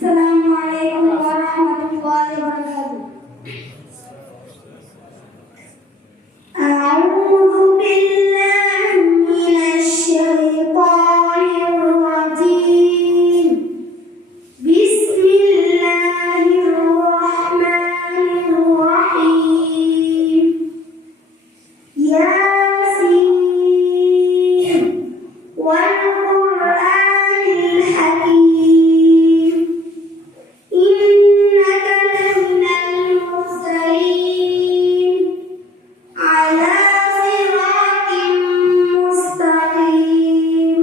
السلام عليكم ورحمة الله وبركاته. أعوذ بالله من الشيطان الرجيم. بسم الله الرحمن الرحيم. ياسين والقرآن الحكيم إنك لمن المرسلين على صراط مستقيم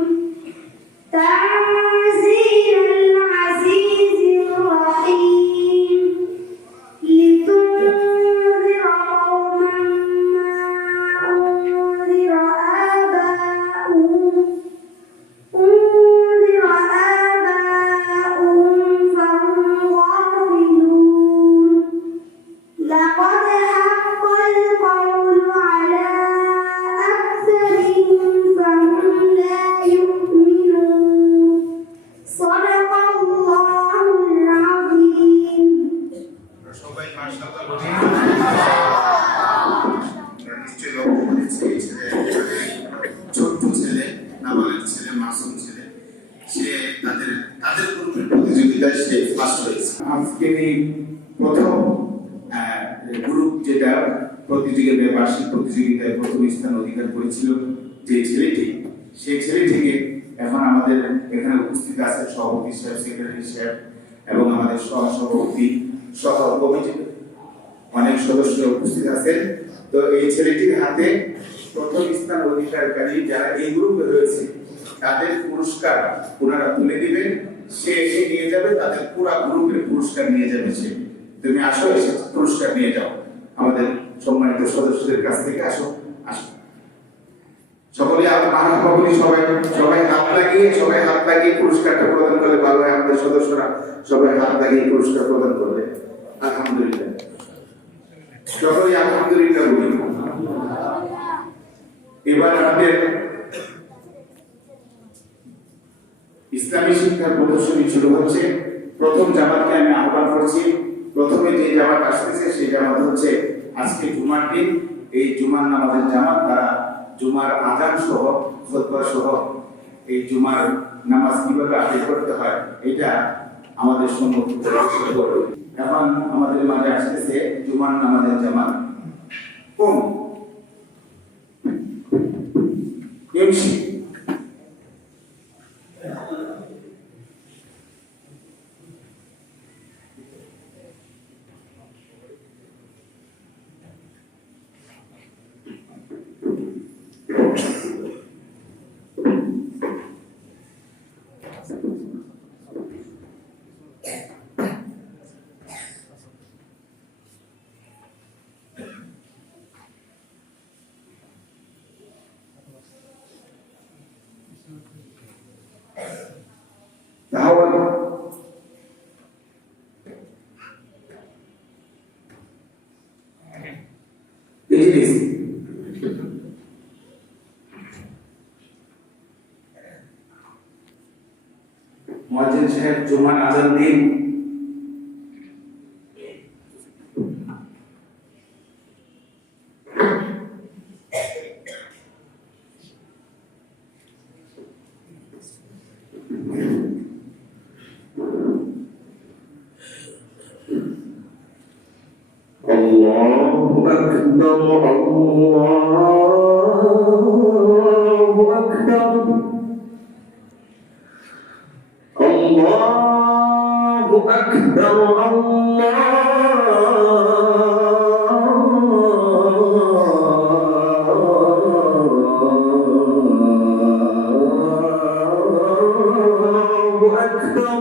تنزيل العزيز الرحيم لتنذر قوما ما أنذر آباؤهم فهم غافلون. لقد حق القول على أكثرهم فهم لا يؤمنون. صدق الله العظيم. সবাই মাশাআল্লাহ নিশ্চয়ই লক্ষ্য করেছি এই ছেলে ছোট্ট ছেলে নাবালক ছেলে মাসুম ছেলে সে তাদের গ্রুপের প্রতিযোগিতায় সে ফার্স্ট হয়েছে। আজকের এই প্রথম গ্রুপ যেটা প্রতিযোগিতায় বার্ষিক প্রতিযোগিতায় প্রথম স্থান অধিকার করেছিল যে ছেলেটি সেই ছেলেটিকে এখন আমাদের এখানে উপস্থিত আছে সভাপতি সাহেব, সেক্রেটারি সাহেব এবং আমাদের সহসভাপতি সহ কমিটির অনেক সদস্য উপস্থিত আছেন। তো এই ছেলেটির হাতে প্রথম স্থান অধিকারকারী যারা এই গ্রুপে রয়েছে তাদের পুরস্কার ওনারা তুলে দিবেন, সে এসে নিয়ে যাবে, তাদের পুরো গ্রুপের পুরস্কার নিয়ে যাবে। সে তুমি আসো, এসে পুরস্কার নিয়ে যাও আমাদের সম্মানিত সদস্যদের কাছ থেকে। আসো আসো সকলে সবাই হাত লাগিয়ে পুরস্কারটা প্রদান করলে ভালো হয়। আমাদের সদস্যরা সবাই হাত লাগিয়ে পুরস্কার প্রদান করবে। আলহামদুলিল্লাহ, সকলে আলহামদুলিল্লাহ বলি। এবার আমাদের ইসলামী শিক্ষার প্রদর্শনী শুরু হচ্ছে। প্রথম জামাতকে আমি আহ্বান করছি। প্রথমে যে জামাত আসতেছে সেই জামাত হচ্ছে আজকে জুমার দিন, এই জুমার নামাজের জামাত। তারা জুমার আযান সহ খুতবা সহ এই জুমার নামাজ কিভাবে আদায় করতে হয় এটা আমাদের সম্মুখে প্রদর্শন করবে। এখন আমাদের মাঝে আসতেছে জুমার নামাজের জামাত। কোন এমসি তাহলে ইজলিস মুয়াজ্জিন সাহেব জুমার আযান দিন। Allahu Akbar, Allahu Akbar, Allahu Akbar, Allahu Akbar.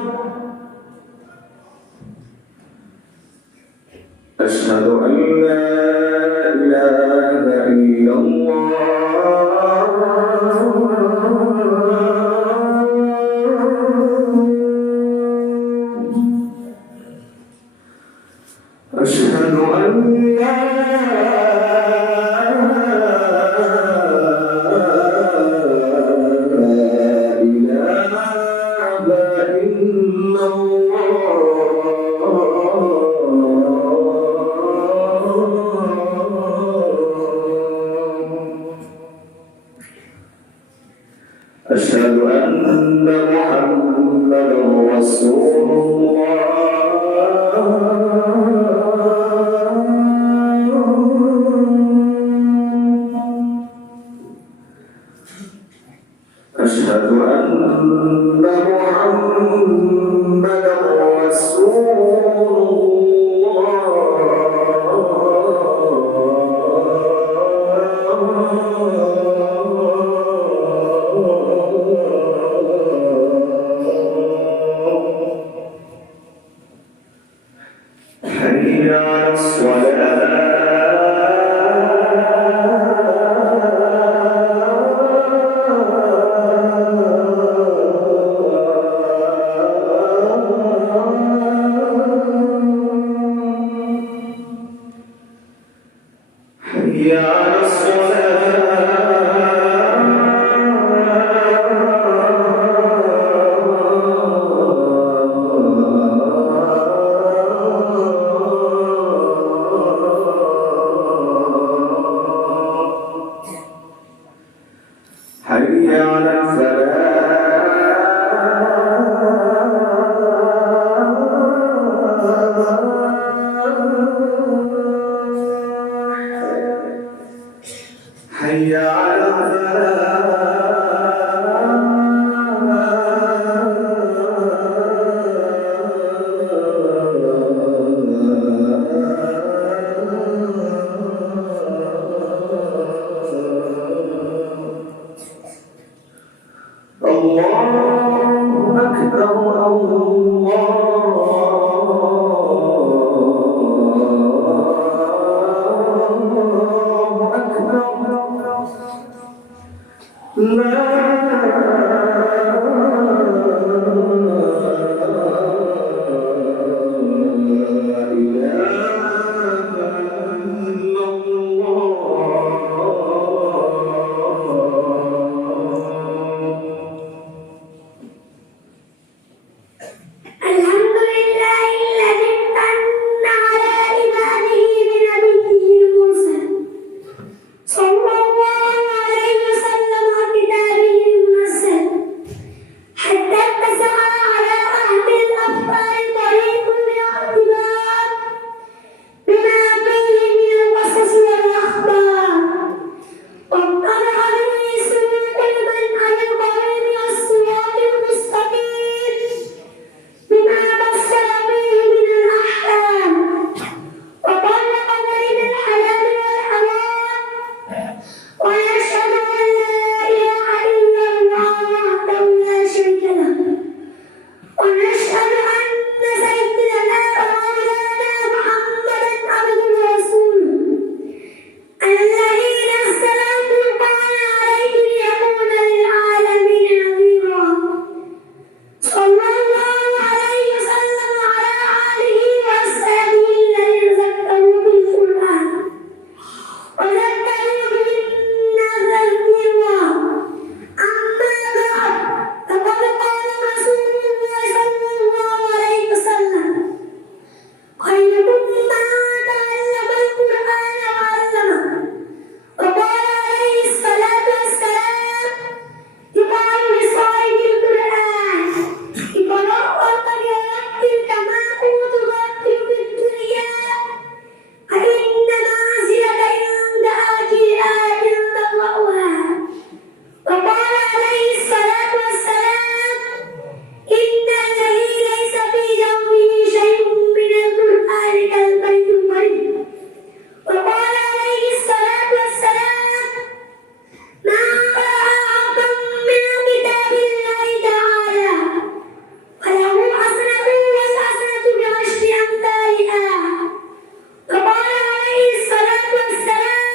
أشهد أن لا إله إلا الله أشهد أن لا إله إلا الله حي على حي على حي على حي على الله أكبر الله أكبر لا الحمد لله الذي امتن على عباده بنبيه المرسل صلى الله عليه وسلم وكتابه المنزل حتى اتسع على أهل الأبطال طريق الاعتبار بما فيه من القصص والأخبار واطلع به سلوك المنهج القويم والصراط المستقيم بما بصر فيه من الأحكام وطلق بين الحلال والحرام ونشهد أن لا إله إلا الله وحده لا شريك له ونشهد أن سيدنا ومولانا محمدا عبده ورسوله الذي نزل القرآن عليه ليكون للعالمين نذيرا صلى الله عليه وسلم وعلى آله وأصحابه الذين ذكروا بالقرآن وذكروا بالناس تذكيرا أما بعد فقد قال رسول الله صلى الله عليه وسلم خيركم من تعلم القرآن وعلمه وقال عليه الصلاة والسلام يقال لصاحب القرآن اقرأ وقد يرتل كما كنت ترتل في الدنيا فإن منزلك عند آخر آية تقرأها وقال عليه الصلاة والسلام إن الذي ليس في جوفه شيء من القرآن كالبيت المريض وقال عليه الصلاة والسلام ما قرأ عبد من كتاب الله تعالى وله حسنة والحسنة بعشر أمثالها وقال عليه الصلاة والسلام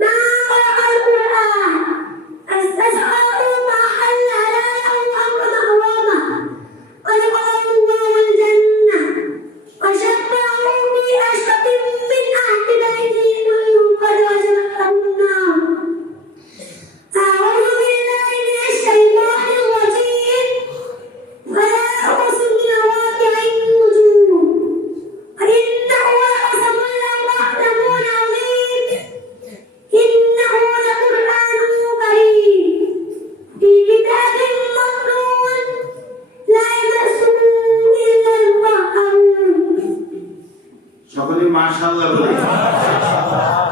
ما قرأ القرآن استشعر ما حل حلاله وحرم حرامه ودخله الله الجنة وشفعه في أشرف من أهل بيته قد وجبت له النار أعوذ بالله من الشيطان الرجيم فلا أقسم بمواقع النجوم وإنه لقسم لو تعلمون عظيم إنه لقرآن كريم في كتاب مكنون لا يمسه إلا المطهرون সকলে মাশাআল্লাহ বলে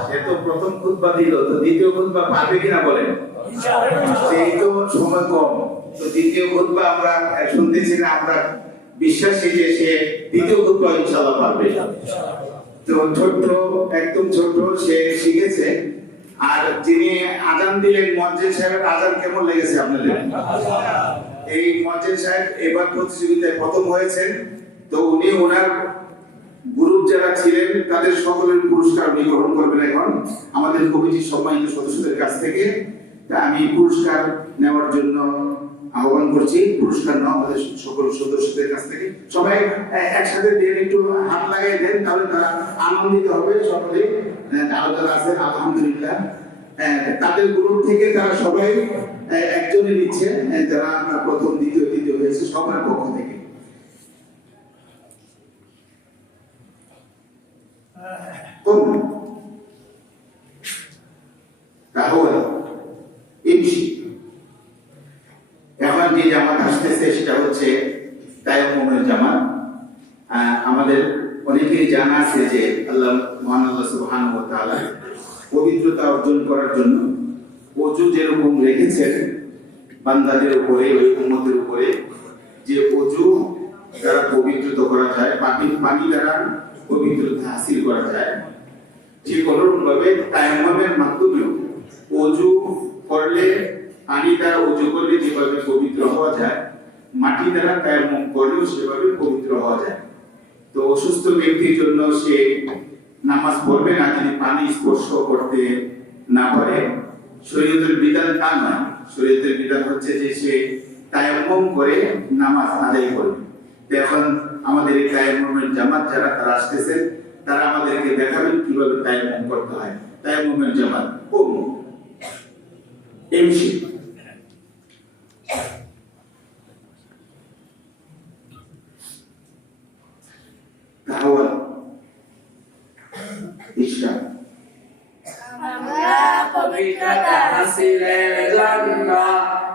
সে তো প্রথম খুতবা দিল তো দ্বিতীয় খুতবা পারবে কিনা বলেন সেই তো সময় কম তো দ্বিতীয় খুতবা আমরা শুনতেছি না আমরা বিশ্বাসী যে সে দ্বিতীয় খুতবা ইনশাআল্লাহ পারবে তো ছোট্ট একদম ছোট সে শিখেছে আর যিনি আজান দিলেন মুয়াজ্জিন সাহেবের আজান কেমন লেগেছে আপনাদের এই মুয়াজ্জিন সাহেব এবার প্রতিযোগিতায় প্রথম হয়েছেন তো উনি ওনার গ্রুপ যারা ছিলেন তাদের সকলের পুরস্কার উনি গ্রহণ করবেন এখন আমাদের কমিটির সম্মানিত সদস্যদের কাছ থেকে। তা আমি পুরস্কার নেওয়ার জন্য আহ্বান করছি। পুরস্কার নাও আমাদের সকল সদস্যদের কাছ থেকে। সবাই একসাথে দিয়ে একটু হাত লাগাই দেন, তাহলে তারা আনন্দিত হবে। সকলে আরো যারা আছেন আলহামদুলিল্লাহ তাদের গ্রুপ থেকে তারা সবাই একজনই নিচ্ছে, যারা প্রথম দ্বিতীয় তৃতীয় হয়েছে সবার পক্ষ থেকে। তাহলে এখন যে জামাত আসতেছে সেটা হচ্ছে তায়াম্মুমের জামাত। আমাদের অনেকেই জানা আছে যে মহান আল্লাহ সুবহানাহু ওয়া তাআলা পবিত্রতা অর্জন করার জন্য ওযু যেরকম রেখেছেন বান্দাদের উপরে, ওই উম্মতের উপরে, যে ওযু দ্বারা পবিত্রতা করা যায়, পানি দ্বারা পবিত্রতা হাসিল করা যায়, ঠিক অনুরূপভাবে তায়াম্মুমের মাধ্যমেও ওযু করলে, পানি দ্বারা ওযু করলে যেভাবে পবিত্র হওয়া যায়, মাটি দ্বারা তায়াম্মুম করলেও সেভাবে পবিত্র হওয়া যায়। তো অসুস্থ ব্যক্তির জন্য সে নামাজ পড়বে না যদি পানি স্পর্শ করতে না পারে। শরীয়তের বিধান তা নয়। শরীয়তের বিধান হচ্ছে যে সে তায়াম্মুম করে নামাজ আদায় করবে। এখন আমাদের এই তায়াম্মুমের জামাত যারা তারা আসতেছেন, তারা আমাদেরকে দেখাবেন কিভাবে তায়াম্মুম করতে হয়। তায়াম্মুমের জামাত কোন এমসি তাহলে ইশরা আমরা পবিত্রতা হাসিলের জন্য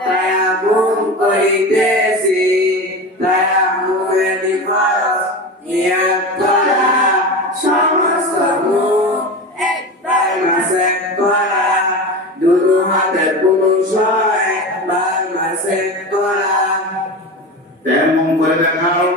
তায়াম্মুম করিতেছি। তায়াম্মুমের ফরজ নিয়ত করা, সমস্ত মুখ একবার মাসেক করা, দুটো হাতের পুরুষ একবার মাসেক করা। তায়াম্মুম করে দেখাও।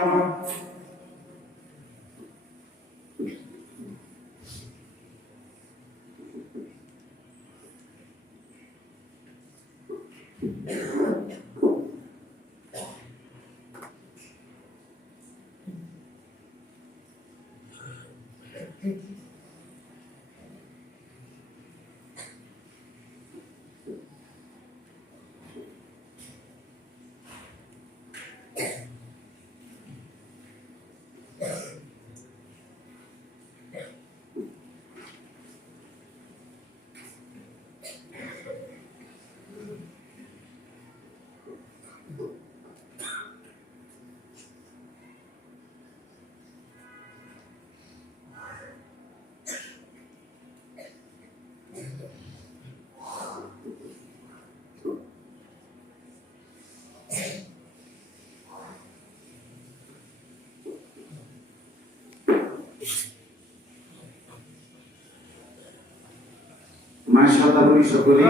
মাশাআল্লাহ বলি সকলে।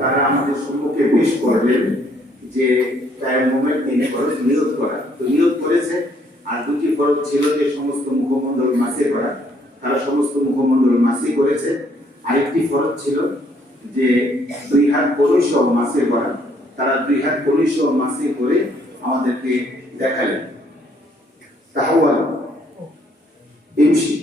তারা আমাদের সম্মুখে পেশ করলেন যে তায়াম্মুমের 3 ফরজ নিয়ত করা। তো নিয়ত করেছে, আর 2টি ফরজ ছিল যে সমস্ত মুখমণ্ডল মাসে করা, তারা সমস্ত মুখমণ্ডল মাসে করেছে। আরেকটি ফরজ ছিল যে 2 হাত কনুই সহ মাসে করা, তারা 2 হাত কনুই সহ মাসে করে আমাদেরকে দেখালেন। তাহলে ইমশি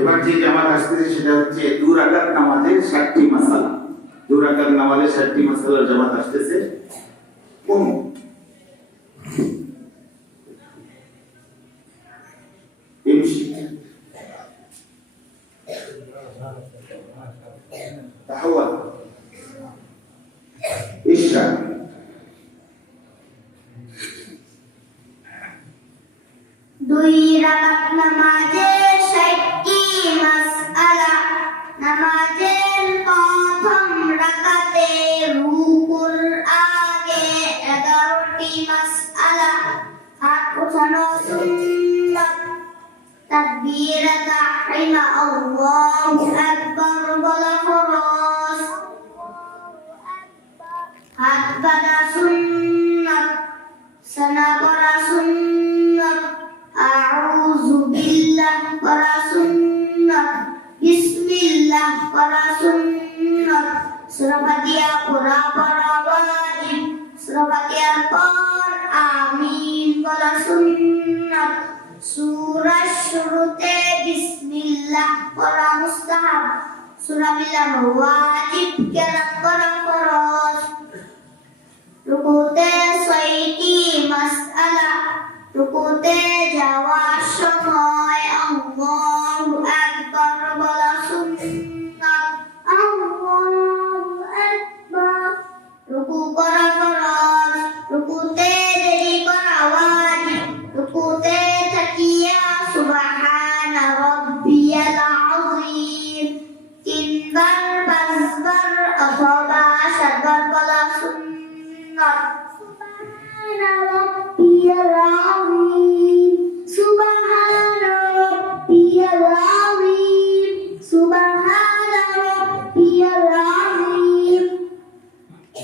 এবার যে জামাত আসতেছে সেটা হচ্ছে 2 রাকাত নামাজের 60টি মাসালা। 2 রাকাত নামাজের 60টি মাসালার জামাত আসতেছে। কোন ইমশি তাহওয়া ইশরা 2 রাকাত নামাজের 60টি মাসআলা। নামাজের প্রথম রাকাতে রুকুর আগে 11টি মাসআলা। হাত উঠানো সুন্নাত। তাকবীরা তাহরিমা আল্লাহু আকবার বলা ফরজ। হাত বাঁধা সুন্নাত। সানা পড়া সুন্নাত। আউযু বিল্লাহ পড়া সুন্নাত। বিসমিল্লাহ পড়া সুন্নাত। সূরা ফাতিহা পড়া ওয়াজিব। সূরা ফাতিহা surah bilang wajib qiraat kara fardh rukute saiti mas'alah rukute jawab সময় Allahu Akbar বলা সুন্নাত Allahu Akbar রুকু করা ফরজ রুকুতে দেরি করা ওয়াজিব রুকুতে তাকিয়া সুবহানা রাব্বিয়াল আযীম তিনবার পাঁচবার অথবা সাতবার বলা সুন্নাত সুবহানা রাব্বিয়াল আযীম সুবহানা রাব্বিয়াল আযীম সুবহানা রাব্বিয়াল আযীম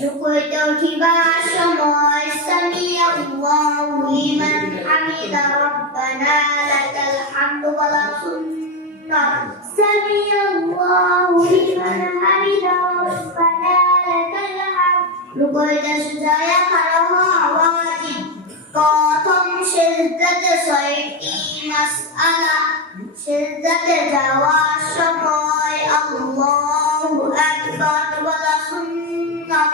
রুকুতে উঠিবার সময় সামি আল্লাহু লিমান হামিদা রব্বানা লাকাল হামদু বলা সুন্নাত সামি আল্লাহু লিমান হামিদা রব্বানা লাকাল হামদ রুকুতে সুজদা করা ওয়াজিব প্রথম সিজদাতে ছয়টি মাসআলা সিজদাতে যাওয়ার সময় আল্লাহু আকবার বলা সুন্নাত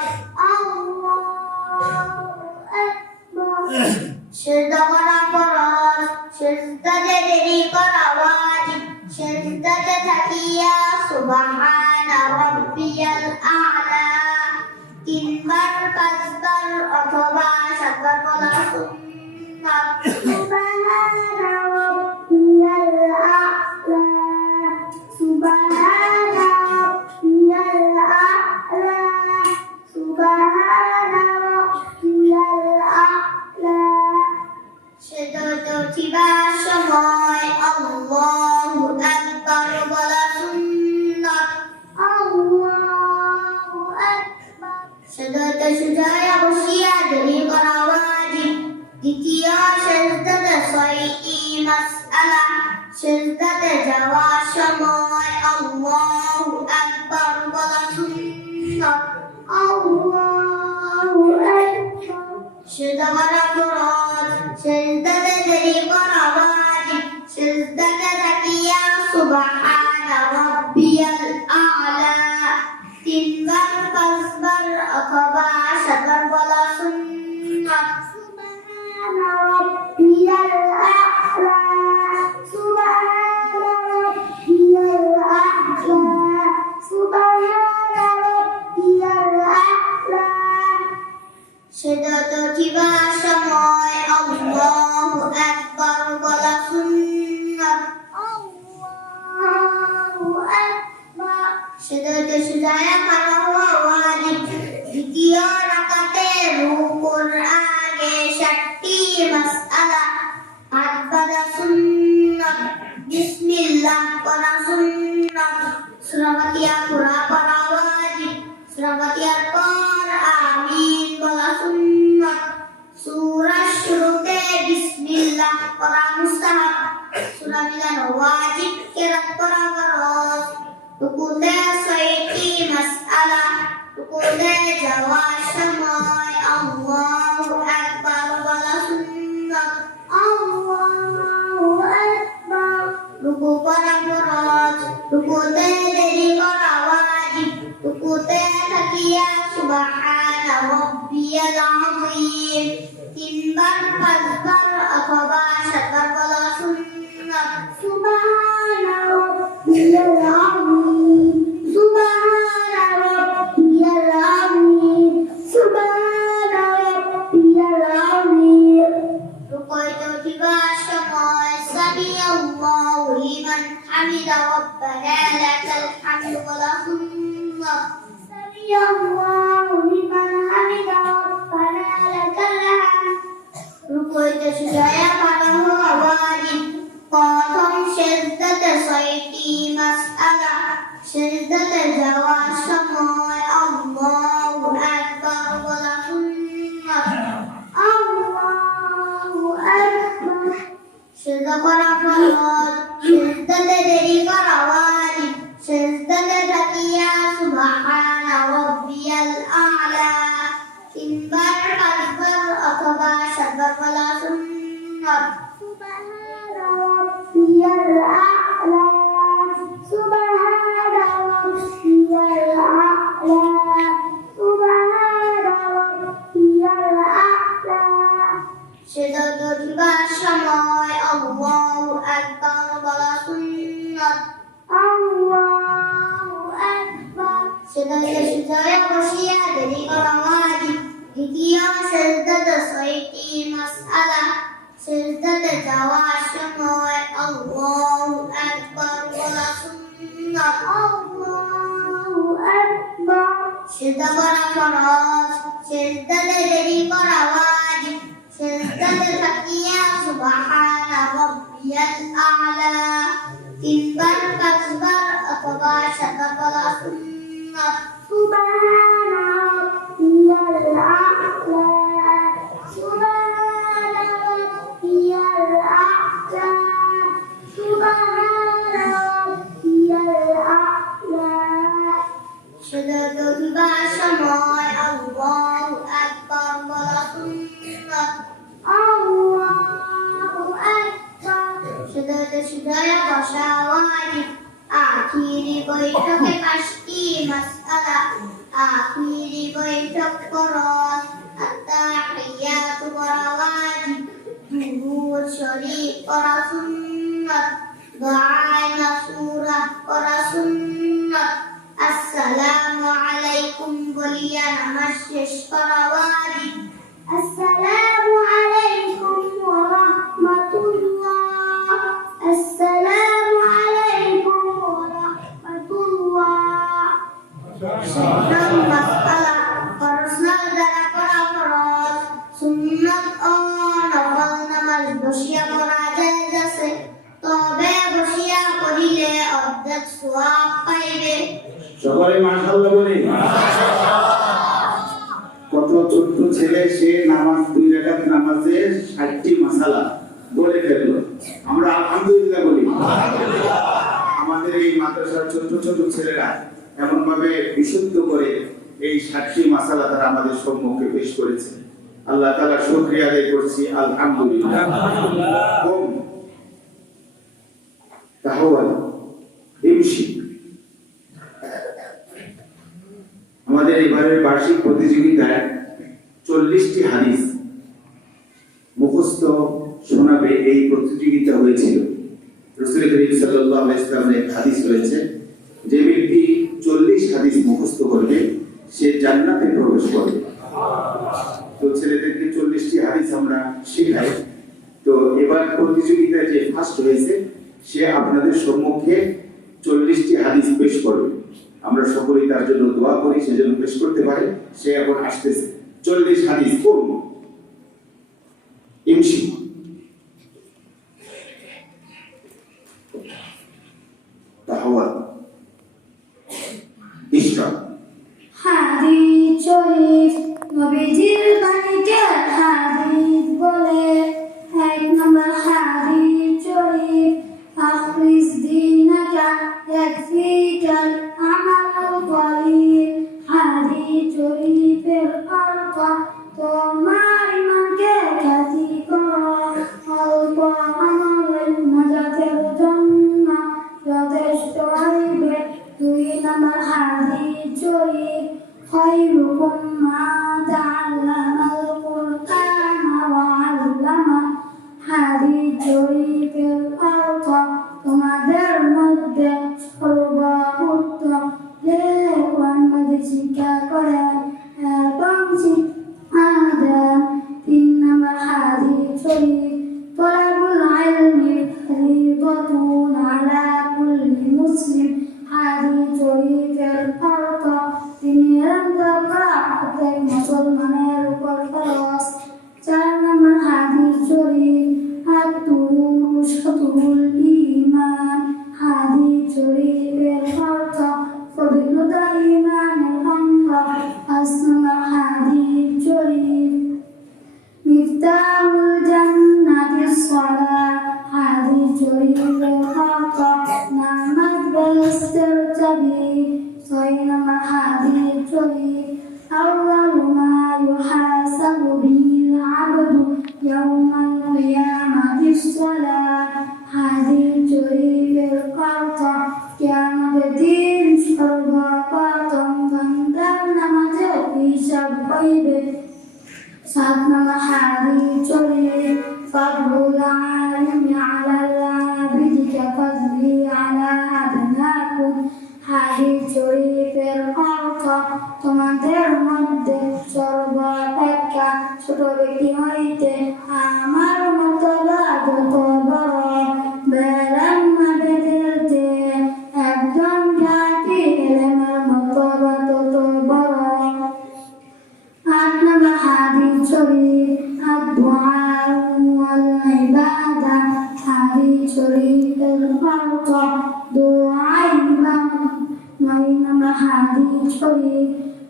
সিজদা করা ফরজ সিজদাতে দেরি করা ওয়াজিব সিজদাতে থাকিয়া সুবহানা রাব্বিয়াল আ'লা তিনবার পাঁচবার অথবা সাতবার বলা সুন্নাত সুবহানা রাব্বিয়াল আ'লা সুবহানা রাব্বিয়াল আ'লা সুবহানা রাব্বিয়াল আ'লা সিজদাতে উঠিবার সময় আল্লাহু আকবার বলা সুন্নাত আল্লাহু আকবার সিজদাতে সুজদা বসিয়া দেরি করা ওয়াজিব দ্বিতীয় সিজদাতে ছয়টি মাসআলা সিজদাতে যাওয়ার সময় আল্লাহু আকবার বলা সুন্নাত আল্লাহু আকবার সিজদা করা ফরজ সিজদাতে দেরি করা ওয়াজিব সিজদাতে থাকিয়া সুবহানা রাব্বিয়াল আ'লা তিনবার পাঁচবার অথবা সাতবার বলা সুন্নাত সুবহানা রাব্বিয়াল আ'লা সুবহানা রাব্বিয়াল আ'লা সুবহানা রাব্বিয়াল আ'লা সিজদাতে উঠিবার সময় আল্লাহু আকবার বলা সুন্নাত আল্লাহু আকবার সিজদাতে সুজদা করা ওয়াজিব দ্বিতীয় রাকাতে রুকুর আগে 7টি মাসআলা হাত বাঁধা সুন্নাত বিসমিল্লাহ পড়া সুন্নাত সূরা ফাতিহা পুরা পড়া ওয়াজিব সূরা ফাতিহার পর আমিন বলা সুন্নাত সূরার শুরুতে বিসমিল্লাহ পড়া মুস্তাহাব সূরা মিলান ওয়াজিব কিরাত পড়া ফরজ রুকুতে 6টি মাসআলা রুকুতে যাওয়ার সময় আল্লাহু আকবার বলা সুন্নাত আল্লাহু আকবার রুকু করা ফরজ রুকুতে দেরি করা ওয়াজিব রুকুতে থাকিয়া সুবহানা রাব্বিয়াল আযীম তিনবার পাঁচবার অথবা সাতবার বলা সুন্নাত সুবহানা রাব্বিয়াল আযীম সুবহানা রাব্বিয়াল আযীম সুবহানা রাব্বিয়াল আযীম রুকুতে উঠিবার সময় সামি আল্লাহু লিমান হামিদা রব্বানা লাকাল হামদু বলা সুন্নাত সামি আল্লাহু লিমান হামিদা রব্বানা লাকাল হামদ রুকুতে সুজদা করা ওয়াজিব প্রথম সিজদাতে 6টি মাসআলা সিজদাতে যাওয়ার সময় আল্লাহু আকবার বলা সুন্নাত আল্লাহু আকবার সিজদা করা ফরজ সিজদাতে দেরি করা ওয়াজিব সিজদাতে থাকিয়া সুবহানা রাব্বিয়াল আ'লা তিনবার পাঁচবার অথবা সাতবার বলা সুন্নাত সুবহানা রাব্বিয়াল আ'লা সুবহানা যাওয়ার সময় আল্লাহু আকবার বলা সুন্নাত। আল্লাহু আকবার। সিজদা করা ফরজ, সিজদাতে দেরি করা ওয়াজিব। সিজদাতে থাকিয়া সুবহানা রাব্বিয়াল আ'লা তিনবার পাঁচবার অথবা সাতবার বলা সুন্নাত। সুবহানা রাব্বিয়াল আ'লা, সুবহানা রাব্বিয়াল আ'লা, সুবহানা রাব্বিয়াল আ'লা। সালাত দিবার সময় আল্লাহু আকবার বলা সুন্নাত। আল্লাহু আকবার। সালাতে সিজদায় বসা ওয়াজিব। আখিরি বৈঠকে 5টি মাসআলা। আখিরি বৈঠক ফরজ। আত-তাহিয়াতু করা ওয়াজিব। দুরূদ শরীফ পড়া সুন্নাত। দুআয়ে মাসুরা পড়া সুন্নাত। আসসালামু আলাইকুম বলিয়া নামাজ শেষ করা ওয়াজিব। আসসালামু আলাইকুম ওয়া রাহমাতুল্লাহ। আসসালামু আলাইকুম ওয়া রাহমাতুল্লাহ। মাসআলা ফরজ দ্বারা পড়া ফরজ, সুন্নাত ও নফল নামাজ বসিয়া পড়া জায়েজ আছে, তবে বসিয়া পড়িলে অর্ধেক সওয়াব পাইবে। সকলে মাশাআল্লাহ বলি। কত ছোট্ট ছেলে, সে নামাজ 2 রাকাত নামাজে 60টি মাসালা বলে ফেললো। আমরা আলহামদুলিল্লাহ বলি। আমাদের এই মাদ্রাসার ছোট ছোট ছেলেরা এমন ভাবে বিশুদ্ধ করে এই 60টি মাসালা তারা আমাদের সম্মুখে পেশ করেছে। আল্লাহ তাআলার শুকরিয়া আদায় করছি, আলহামদুলিল্লাহ। তাহওয়াল ইমশি। আমাদের এবারের বার্ষিক প্রতিযোগিতায় 40টি হাদিস মুখস্থ শোনাবে এই প্রতিযোগিতা হয়েছিল। রাসূল করিম সাল্লাল্লাহু আলাইহি ওয়াসাল্লামের হাদিস রয়েছে, যে ব্যক্তি 40 হাদিস মুখস্থ করবে সে জান্নাতে প্রবেশ করবে। তো ছেলেদেরকে 40টি হাদিস আমরা শেখাই। তো এবার প্রতিযোগিতায় যে ফার্স্ট হয়েছে সে আপনাদের সম্মুখে 40টি হাদিস পেশ করবে। আমরা সকলেই তার জন্য দোয়া করি, সে যেন পেশ করতে পারে। সে এখন আসতেছে। 40 হাদিস পড়ব। ইমশি। তাহওয়াল ইশরা। হাদিস শরীফ নবীজির বাণীকে হাদিস বলে। 1 নম্বর হাদিস শরীফ, আখরিজ দীনাকা ইয়াকফিকাল আমালুল কলিল। হাদিস শরীফের অর্থ, তোমার ঈমানকে খ্যাতি করো, অল্প আমলের নাজাতের জন্য যথেষ্ট হইবে। 2 নম্বর হাদিস শরীফ, খায়রুকুম মা তাআল্লামাল কুরআনা ওয়া আল্লামা। হাদিস শরীফের অর্থ, তোমাদের মধ্যে সর্বোত্তম যে কোরআন শিক্ষা করে এবং শিক্ষা দেন। 3 নম্বর হাদিস শরীফ, তলাবুল ইলমি ফরিদাতুন আলা কুল্লি মুসলিম। হাদিস শরীফের অর্থ, তিনি নিরন্তর করা প্রত্যেক মুসলমানের উপর ফরজ। 4 নম্বর হাদিস শরীফ, আত-তুরুশ শাতরুল ঈমান। হাদিস শরীফের অর্থ, পবিত্রতা ঈমানের অঙ্গ। 5 নম্বর হাদিস শরীফ, মিফতাহুল জান্নাতিস সালাহ। হাদিস শরীফের অর্থ, নামাজ বেহেশতের চাবি। 6 নম্বর হাদিস শরীফ, আউয়ালু মা ইউহাসাবু বিহিল আবদু ইয়াওমাল কিয়ামাতিস সালাহ। হাদিস শরীফের অর্থ, কিয়ামতের দিন সর্বপ্রথম বান্দার নামাজের হিসাব হইবে। 7 নম্বর হাদিস শরীফ, ফাদলুল আলিমি আলাল আবিদি কাফাদলি আলা আদনাকুম। হাদিস শরীফের অর্থ, তোমাদের মধ্যে সর্বাপেক্ষা ছোট ব্যক্তি হইতে আমার মত যত শরীফ আদ-দুআ ওয়াল ইবাদা হাদিস শরীফের অর্থ দোয়া ইবাদত হাদিস শরীফ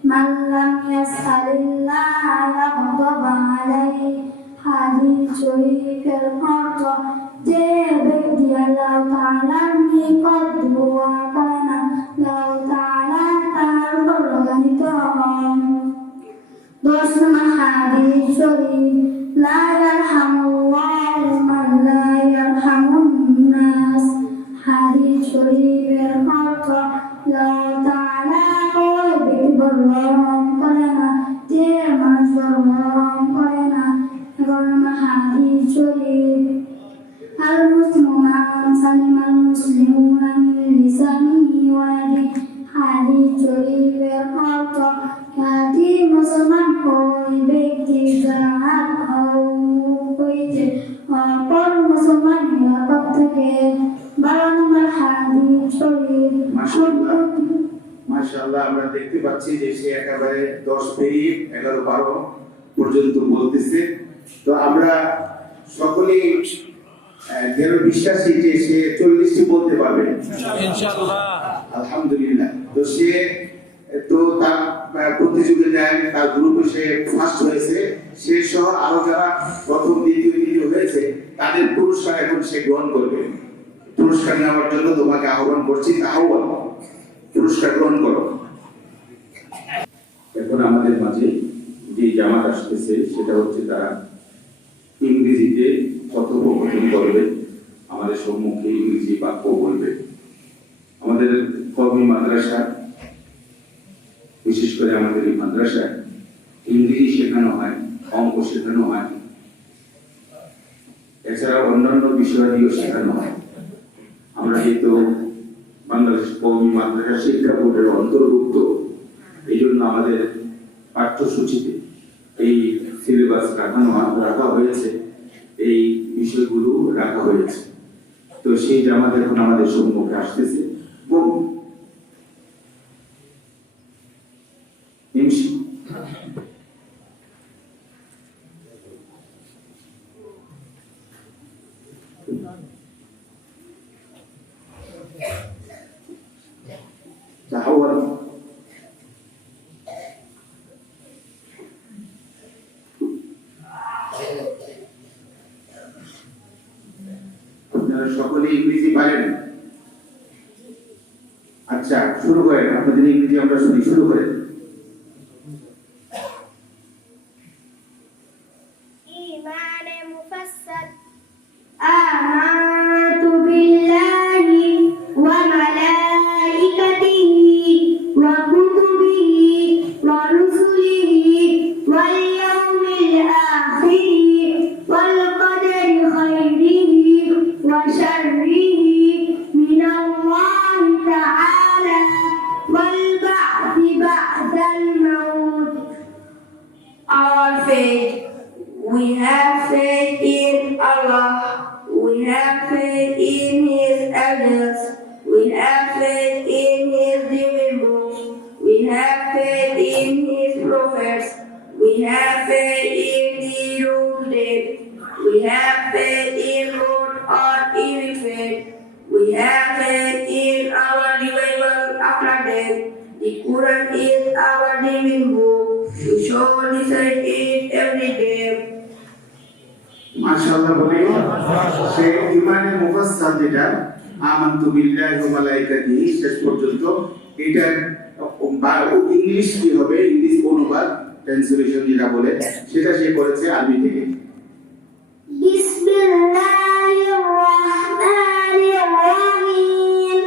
মান লাম ইয়াসআলিল্লাহ ইয়াগদাব আলাইহি হাদিস শরীফের অর্থ যে ব্যক্তি আল্লাহ তাআলার নিকট দোয়া করে না আল্লাহ তাআলা তার উপর রাগান্বিত হন। 10 নম্বর হাদিস শরীফ লা ইয়ারহামুল্লাহু মান লা ইয়ারহামুন নাস হাদিস শরীফের অর্থ আল্লাহ তাআলা ওই ব্যক্তি রহম করে না যে মানুষ রহম করে না। 11 নম্বর হাদিস শরীফ আল মুসলিমু মান সালিমাল মুসলিমুনা মিন লিসানিহি ওয়া ইয়াদিহি হাদিস শরীফের অর্থ জাতি মুসলমান ওই ব্যক্তি যারা হইতে অপর মুসলমান নিরাপদ থেকে। 12 নম্বর হাদিস শরীফ মাশাআল্লাহ আমরা দেখতে পাচ্ছি যে সে একেবারে 10 পেরিয়ে 11-12 পর্যন্ত বলতেছে। তো আমরা সকলেই দৃঢ় বিশ্বাসী যে সে 40টি বলতে পারবে ইনশাআল্লাহ আলহামদুলিল্লাহ। তো সে তো তার প্রতিযোগিতায় তার গ্রুপে সে ফার্স্ট হয়েছে, সে সহ আরো যারা প্রথম দ্বিতীয় হয়েছে তাদের পুরস্কার এখন সে গ্রহণ করবে। পুরস্কার নেওয়ার জন্য তোমাকে আহ্বান করছি, আহ্বান পুরস্কার গ্রহণ করো। এখন আমাদের মাঝে যে জামাত আসতেছে সেটা হচ্ছে তারা ইংরেজিতে কথোপকথন করবে, আমাদের সম্মুখে ইংরেজি বাক্য বলবে। আমাদের কওমি মাদ্রাসা, বিশেষ করে আমাদের এই মাদ্রাসায় ইংরেজি শেখানো হয়, অঙ্ক শেখানো হয়, এছাড়া অন্যান্য বিষয়াদিও শেখানো হয়। আমরা যেহেতু বাংলাদেশ কওমি মাদ্রাসা শিক্ষা বোর্ডের অন্তর্ভুক্ত, এই জন্য আমাদের পাঠ্যসূচিতে এই সিলেবাস রাখা হয়েছে, এই বিষয়গুলো রাখা হয়েছে। তো সেই জামাত এখন আমাদের সম্মুখে আসতেছে। আপনারা সকলে ইংরেজি পারেন? আচ্ছা শুরু করেন, আপনাদের ইংরেজি আমরা শুনি, শুরু করেন। ঈমানে মুফাসসাল আমানতু বিল্লাহি ওয়া মালাইকাতিহি ওয়া কুতুবিহি ওয়া রুসুলিহি ওয়াল ইয়াউমিল আখির ওয়াল কদরি খাইরিহি ওয়া শাররিহি মিনাল্লাহি তাআলা ওয়াল বা'থি বা'দাল মাউত। Our faith. We have faith in Allah. We have faith in His elders. We have faith in His divine books. We have faith in His prophets. We have faith in the doomsday. We have faith in good or evil fate. We have faith in our revival after death. The Quran is our divine book. We should recite it every day. মাশাআল্লাহ বলে সে ইমানে মুফাসসাল যেটা আমানতু বিল্লাহি ওয়া মালাইকাতিহি শেষ পর্যন্ত, এটা English কি হবে, ইংলিশ অনুবাদ ট্রান্সলেশন যেটা বলে সেটা সে করেছে আরবি থেকে। বিসমিল্লাহির রহমানির রহিম।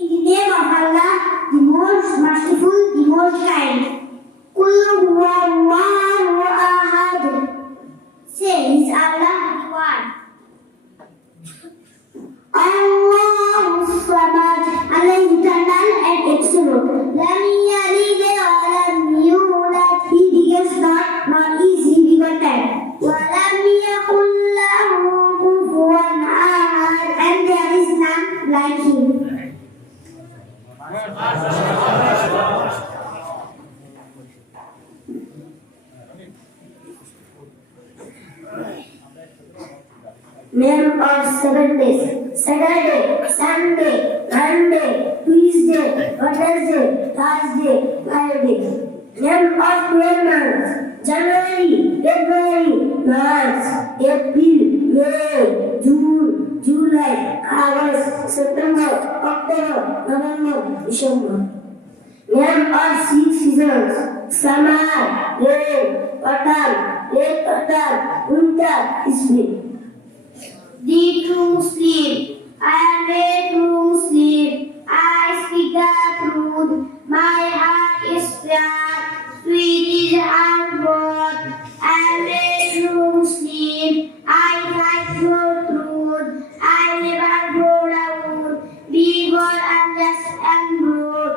In the name of Allah, the most merciful, the most kind. Qul huwallahu ahad. Say, is Allah one? Allahu samad. Allah is eternal and absolute. Lam yalid wa lam yulad. He begets not, nor is he begotten. Wa lam yakul lahu kufuwan ahad. And there is none like him. Name of 7 days: Saturday, Sunday, Monday, Tuesday, Wednesday, Thursday, Friday. Name of 12 months: January, February, March, April, May, June, July, August, September, October, November, December. Name of 6 seasons: summer, rain, autumn, late autumn, winter, spring. The true Muslim. I am a true Muslim. I speak the truth. My heart is pure. Sweet is our God. I am a true Muslim. I fight for truth. I never go down. Be good and just and good.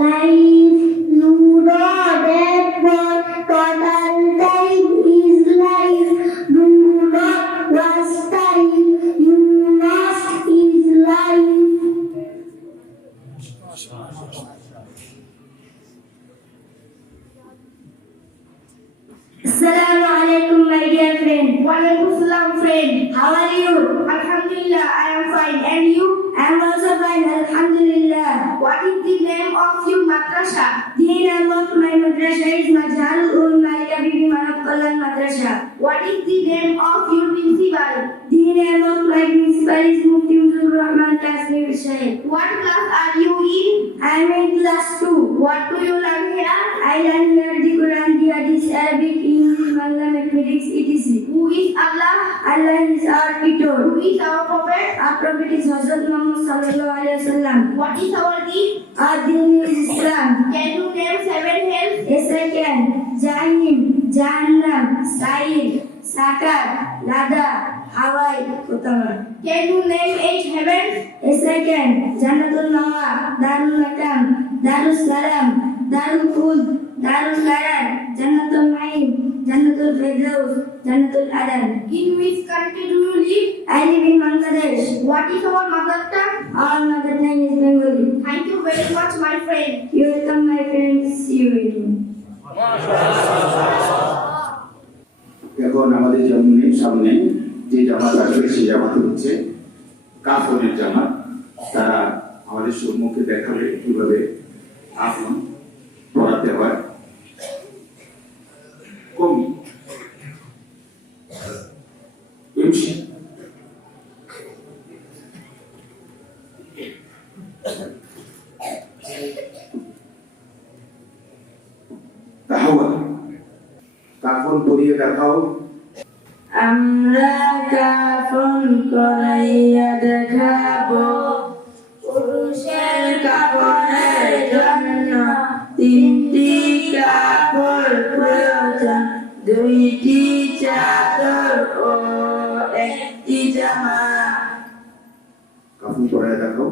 Life, Ludo, that one, total time is life. Do not waste time, you must is life. Assalamu alaikum, my dear friend. Walaikum salam, friend. How are you? Alhamdulillah, I am fine. And you? I am also fine, alhamdulillah. What is the name of your madrasa? The name of my madrasa is Majhalul Maria Bibi Manaf Kallan Madrasa. What is the name of your principal? The name of my principal is Mufti Muzur Rahman Kashmir Shaykh. What class are you in? I am in class 2. What do you learn here? I learn here the Quran, the Hadith, Arabic, English, Bangla, mathematics, etc. Who is Allah? Allah is our teacher. Who is our prophet? Our prophet is Hazrat Muhammad sallallahu alaihi wasallam. What is our deen? Our deen is Islam. Can you name 7 hells? Yes, I can. Jahannam, Jahannam, Sa'ir, Sakar, Lada, Hawaii, Kutama. Can you name 8 heavens? Yes, I can. Jannatul Mawa, Darul Nakam, Darul Salam, Darul Khuld, Darul Qarar, Jannatul Naim, Jannatul Firdaus, Jannatul Adan. In which country do you live? I live in Bangladesh. What is our mother tongue? Our mother tongue is Bengali. Thank you very much, my friend. You welcome, my friend. See you again. এখন আমাদের সামনে যে জামাত আসবে সেই জামাত হচ্ছে কাফনের জামাত। তারা আমাদের সম্মুখে দেখাবে কিভাবে কাফন পড়াতে হয়। কমি এমসি তাহওয়া কাফন পরিয়ে দেখাও। আমরা কাফন করাইয়া দেখাবো, পুরুষের কাপড়ের জন্য 3টি কাপড় প্রয়োজন, 2টি চাদর ও 1টি জামা। কাফন পরাইয়া দেখাও।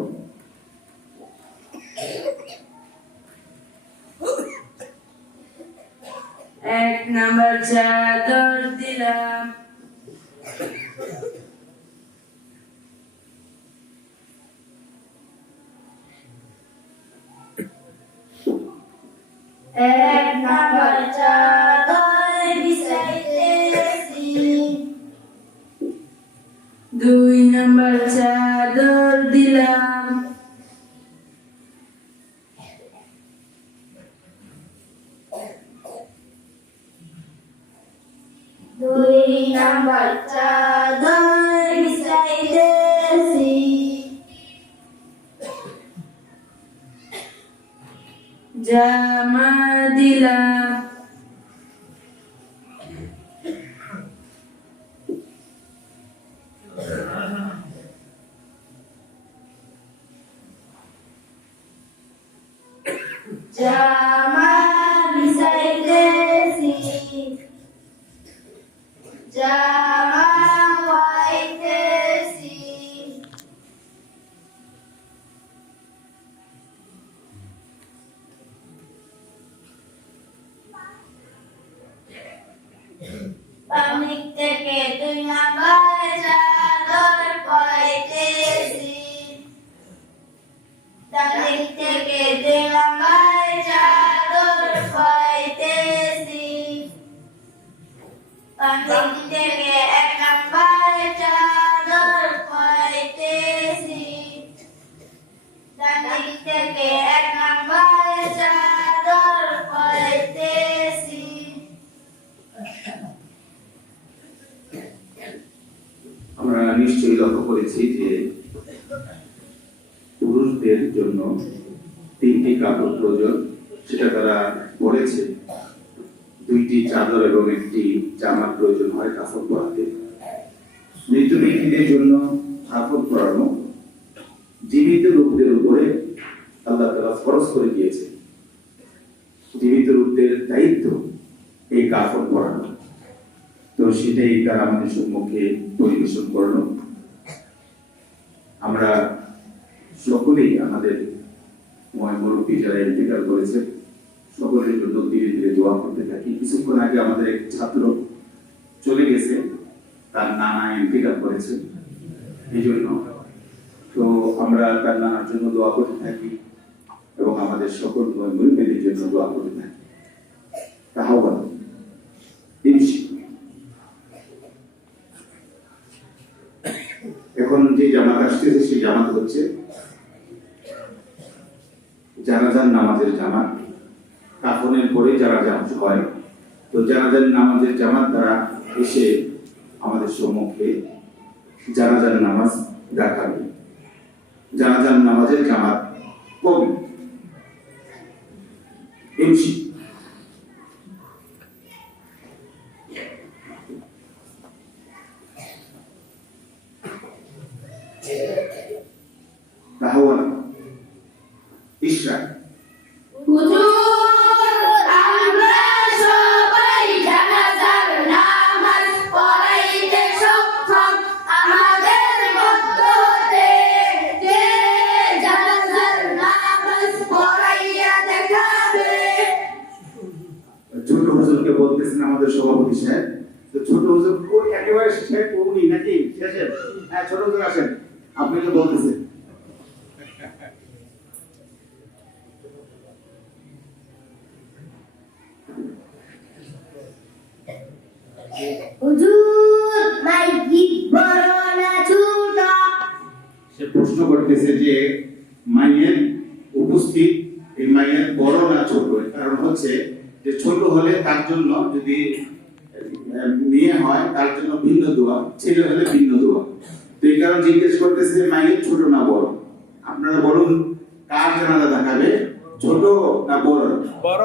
1 নম্বর চাদর দিলাম, 1 নম্বর চাদর বিছাইতেছি, 2 নম্বর চাদর দিলাম, 2 নম্বর চাদর বিছাইতেছি, জামা দিলাম, 2 নম্বর চাদর পরাইতেছি। বাম দিক থেকে 1 নাম্বার চাদর পাইতেছি ডান দিক থেকে 1 নাম্বার চাদর পাইতেছি আমরা নিশ্চয়ই লক্ষ্য করেছি যে পুরুষদের জন্য 3টি কাপড় প্রয়োজন, সেটা তারা বলেছে। 2টি চাদর এবং 1টি জামার প্রয়োজন হয় কাপড় পরাতে। মৃত ব্যক্তিদের জন্য কাপড় পরানো জীবিত লোকদের উপরে আল্লাহ তাআলা ফরজ করে দিয়েছে। জীবিত লোকদের দায়িত্ব এই কাপড় পরানো। তো সেটাই তারা আমাদের সম্মুখে পরিবেশন করলো। আমরা সকলেই আমাদের মুরব্বী যারা ইন্তেকাল করেছে সকলের জন্য ধীরে ধীরে দোয়া করতে থাকি। কিছুক্ষণ আগে আমাদের এক ছাত্র চলে গেছে, তার নানা ইন্তেকাল করেছে, এই জন্য তো আমরা তার নানার জন্য দোয়া করতে থাকি এবং আমাদের সকল মুরব্বীদের জন্য দোয়া করতে থাকি। তাহলে এখন যে জামাত আসতেছে সেই জামাত হচ্ছে জানাজার নামাজের জামাত। কাফনের পরে জানাজা হয়, তো জানাজার নামাজের জামাত দ্বারা এসে আমাদের সম্মুখে জানাজার নামাজ দেখাবে। জানাজার নামাজের জামাত কবি এমসি তাহলে ইশরা হুজুর আমরা সবাই জানাজার নামাজ পড়াইতে সক্ষম আমাদের মধ্যে কে জানাজার নামাজ পড়াইয়া দেখাবে ছোট হুজুরকে বলতেছেন আমাদের সভাপতি সাহেব। তো ছোট হুজুর ওই একেবারে শেষে উনি নাকি শেষে? হ্যাঁ ছোট হুজুর আসেন, আপনি তো বলতেছেন। হুজুর মাইকিট বড় না ছোট? সে প্রশ্ন করতেছে যে মাইয়ের উপস্থিত এই মাইয়ের বড় না ছোট। কারণ হচ্ছে যে ছোট হলে তার জন্য যদি মেয়ে হয় তার জন্য ভিন্ন দোয়া, ছেলে হলে ভিন্ন দোয়া। তো এই কারণে জিজ্ঞেস করতেছে যে মাইয়ের ছোট না বড়। আপনারা বলুন কার জানাজা দেখাবে, ছোট না বড়? বড়।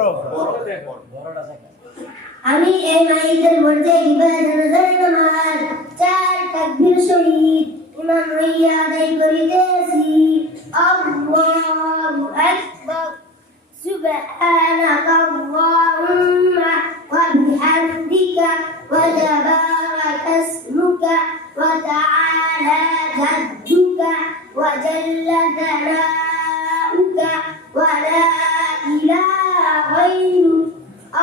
আমি এই মাইকের মধ্যে ইবাদতের নামাজ 4 তাকবীর সহিত ইমাম হইয়া আদায় করিতেছি। আল্লাহু আকবার সুবহানাকা আল্লাহুম্মা ওয়া বিহামদিকা ওয়া তাবারাকা ইসমুকা ওয়া তাআলা জাদ্দুকা ওয়া জাল্লা জালালুকা ওয়া লা ইলাহা গায়রুক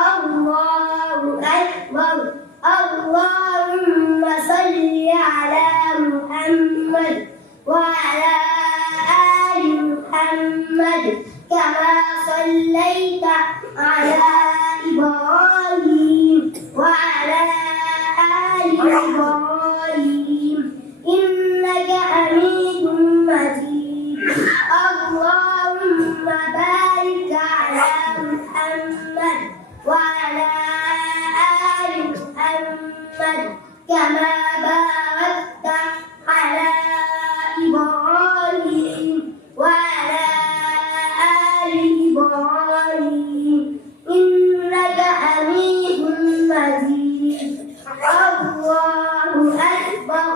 Allahu Akbar Allahumma salli ala Muhammad wa ala ali Muhammad kama sallaita ala Ibrahim wa ala ali Ibrahim innaka Hamidum Majid Allahumma barik ala Muhammad وعلى آل محمد كما باركت على إبراهيم وعلى آل إبراهيم إنك حميد مجيد الله أكبر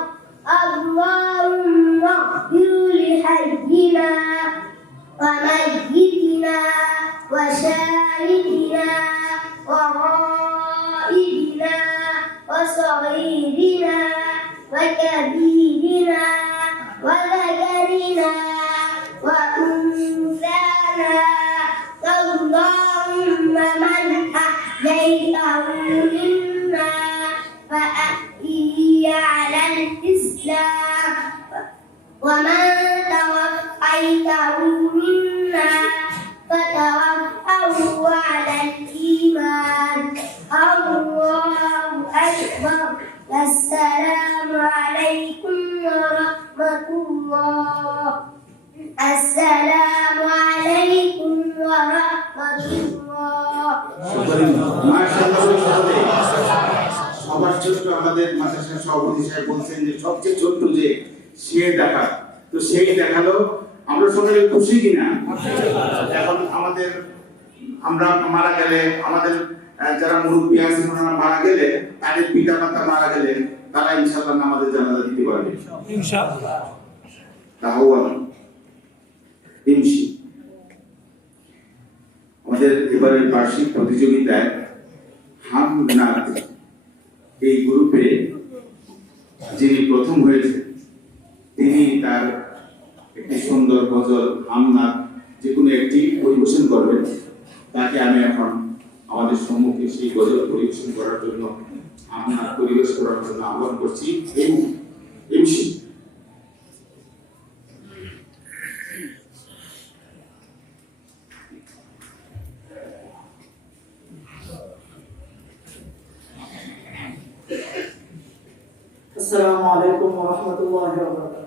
اللهم اغفر لحينا وميتنا وشاهدنا وغائبنا وصغيرنا وكبيرنا وذكرنا وأنثانا اللهم من أحييته منا فأحيي على الإسلام ومن توفيته منا فتوفه على الإيمان الله أكبر মাশাআল্লাহ সকলে সবার ছোট্ট আমাদের মাদ্রাসার সভাপতি সাহেব বলছেন যে সবচেয়ে ছোট্ট যে সে দেখা, তো সেই দেখালো। আমরা সকলে খুশি কিনা? এখন আমাদের আমরা মারা গেলে, আমাদের যারা মুরব্বী আছেন ওনারা মারা গেলে, তাদের পিতা মাতা মারা গেলে তারা ইনশাআল্লাহ নামাজে জানাজা দিতে পারবে ইনশাআল্লাহ। তাহওয়াল ইমশি আমাদের এবারের বার্ষিক প্রতিযোগিতায় হামনাত এই গ্রুপে যিনি প্রথম হয়েছে তিনি তার একটি সুন্দর গজল হামনাত যে কোনো একটি পরিবেশন করবেন। তাকে আমি এখন আমাদের সম্মুখে সেই গজল পরিবেশন করার জন্য, হামনাত পরিবেশ করার জন্য আহ্বান করছি। এমসি السلام عليكم ورحمة الله وبركاته.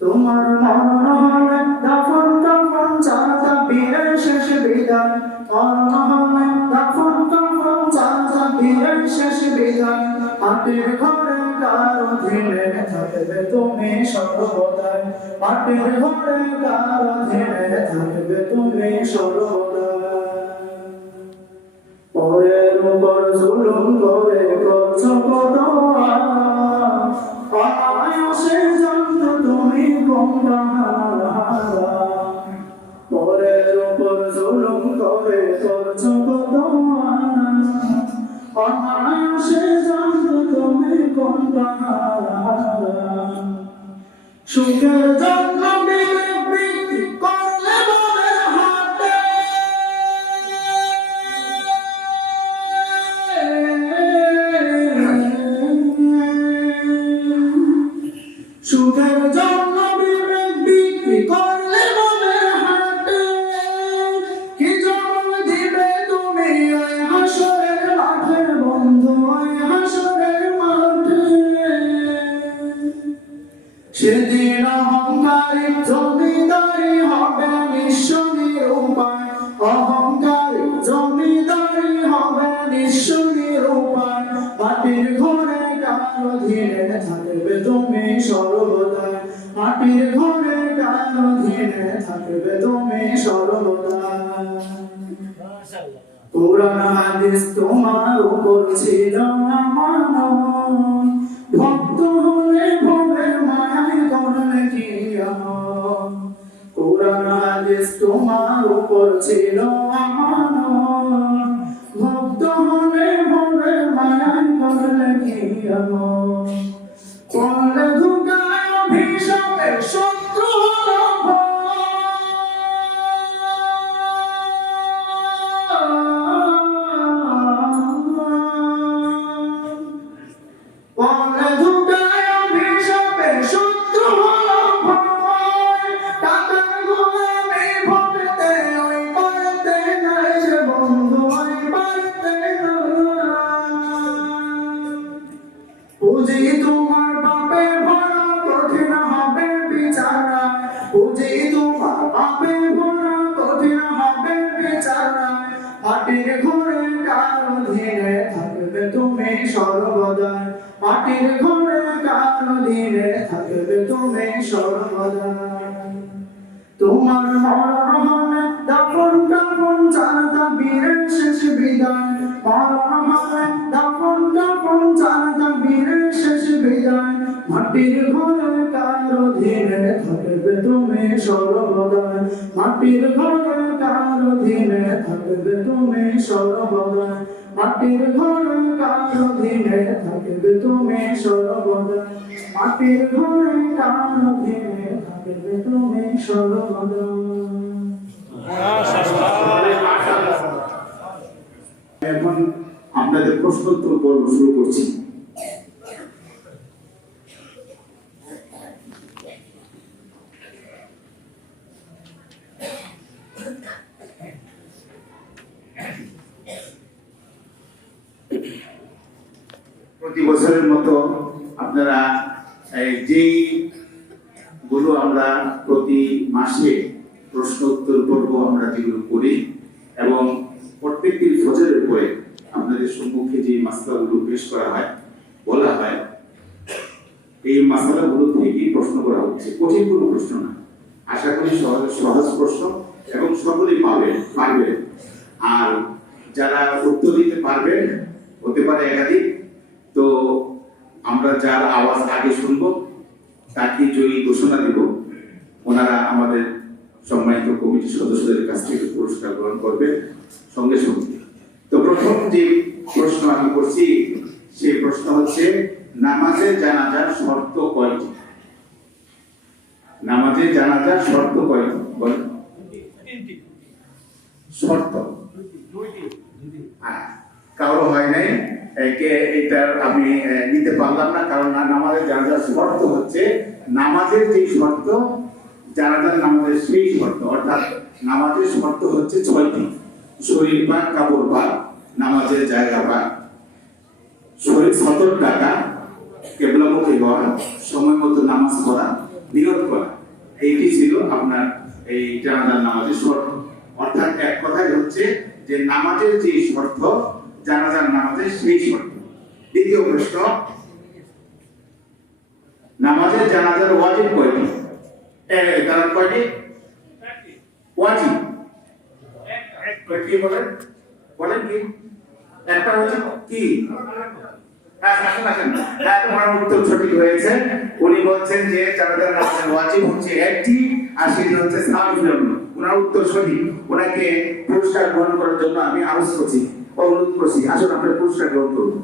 তোমার মরণে দাফন কাফন চাঁদা বীরের শেষ বিদায়, মরণে দাফন কাফন চাঁদা বীরের শেষ বিদায়, মাটির ঘরে কার অধীনে থাকবে তুমি সর্বদাই, মাটির ঘরে কার অধীনে থাকবে তুমি সর্বদাই। পরের উপর জুলুম করে করছো কত অনায়াসে জানতো তুমি গঙ্গাহারা, পরের উপর জুলুম করে করছো কত অনায়াসে জানতো তুমি গঙ্গাহারা। সুখের জন্য বিক্রি করলে বলে হাতে, সুখের জন্য বিক্রি করলে বলে হাতে, কি জবাব দিবে তুমি ওই হাসরের মাঠে বন্ধু, ওই হাসরের মাঠে। সেদিন অহংকারী জমিদারি হবে নিঃস্ব নিরূপায়, অহংকারী জমিদারি হবে নিঃস্ব নিরূপায়, মাটির ঘরে কার অধীনে থাকবে তুমি সর্বদাই, মাটির ঘরে কার অধীনে থাকবে তুমি সর্বদাই। কোরআন হাদিস তোমার উপর ছিল আমানত, ভক্ত হলে ভবের মায়ায় করলে কি আমল। কোরআন হাদিস তোমার উপর ছিল আমানত, ভক্ত হলে ভবের মায়ায় করলে কি আমল। করলে ধোঁকায় অভিশাপে শত্রু হলো পরে ধোঁকায় অভিশাপে শত্রু হলো ভয়, টাকার গোলামি ভবেতে ওই পারতে নাই যে বন্ধু, ওই পারতে নাই। পুঁজি তোমার পাপে ভরা কঠিন হবে বিচারা, পুঁজি তোমার পাপে ভরা কঠিন হবে বিচারা, মাটির ঘরে কার অধীনে থাকবে তুমি সর্বদাই, মাটির ঘরে কার অধীনে থাকবে তুমি সর্বদাই। তোমার মরণে দাফন কাফন চাঁদা বীরের শেষ বিদায়, মরণে দাফন কাফন চাঁদা বীরের শেষ বিদায়, মাটির ঘরে কার অধীনে থাকবে তুমি সর্বদাই, মাটির ঘরে কার অধীনে থাকবে তুমি সর্বদাই, মাটির ঘরে কার অধীনে থাকবে তুমি সর্বদাই, মাটির ঘরে কার অধীনে থাকবে তুমি সর্বদাই। এখন আপনাদের প্রশ্নোত্তর পর্ব শুরু করছি। প্রতি বছরের মতো আপনারা যেই গুলো আমরা প্রতি মাসে প্রশ্ন উত্তর পর্ব আমরা যেগুলো করি এবং প্রত্যেকটি ফজরের পরে আপনাদের সম্মুখে যে মাসলাগুলো পেশ করা হয় বলা হয়, এই মাসলাগুলো থেকেই প্রশ্ন করা হচ্ছে। কঠিন কোনো প্রশ্ন না, আশা করি সহজ সহজ প্রশ্ন এবং সকলেই পারবে। আর যারা উত্তর দিতে পারবেন, হতে পারে একাধিক, তো আমরা যার আওয়াজ আগে শুনবো তাকে জয়ী ঘোষণা দিব। ওনারা আমাদের সম্মানিত কমিটির সদস্যদের কাছ থেকে পুরস্কার গ্রহণ করবে সঙ্গে সঙ্গে। তো প্রথম যে প্রশ্ন আমি করছি সেই প্রশ্ন হচ্ছে, নামাজে জানাজার শর্ত কয়টি? নামাজে জানাজার শর্ত কয়টি বলেন? শর্ত কারো হয় নাই, এটার আমি নিতে পারলাম না, কারণ নামাজের জানাজার শর্ত হচ্ছে নামাজের যে শর্ত, জানাজার নামাজের সেই শর্ত। অর্থাৎ নামাজের শর্ত হচ্ছে 6টি: শরীর পাক, কাপড় পাক, নামাজের জায়গা পাক, শরীর সতর্ক রাখা, কেবলামুখী হওয়া, সময় মতো নামাজ পড়া, নিয়ত করা। এইটি ছিল আপনার এই জানাজার নামাজের শর্ত। অর্থাৎ এক কথায় হচ্ছে যে নামাজের যে শর্ত, জানাজার নামাজের সেই শর্ত। দ্বিতীয় প্রশ্ন, নামাজের জানাজার ওয়াজিব কয়টি? তারা কয়টি ওয়াজিব? কি বলেন কি? একটা হচ্ছে কি? তোমার উত্তর সঠিক হয়েছে। উনি বলছেন যে জানাজার নামাজের ওয়াজিব হচ্ছে একটি, আর সেটি হচ্ছে সালাতুল। ওনার উত্তর সঠিক। ওনাকে পুরস্কার গ্রহণ করার জন্য আমি অনুরোধ করছি। আসুন আপনারা পুরস্কার গ্রহণ করুন।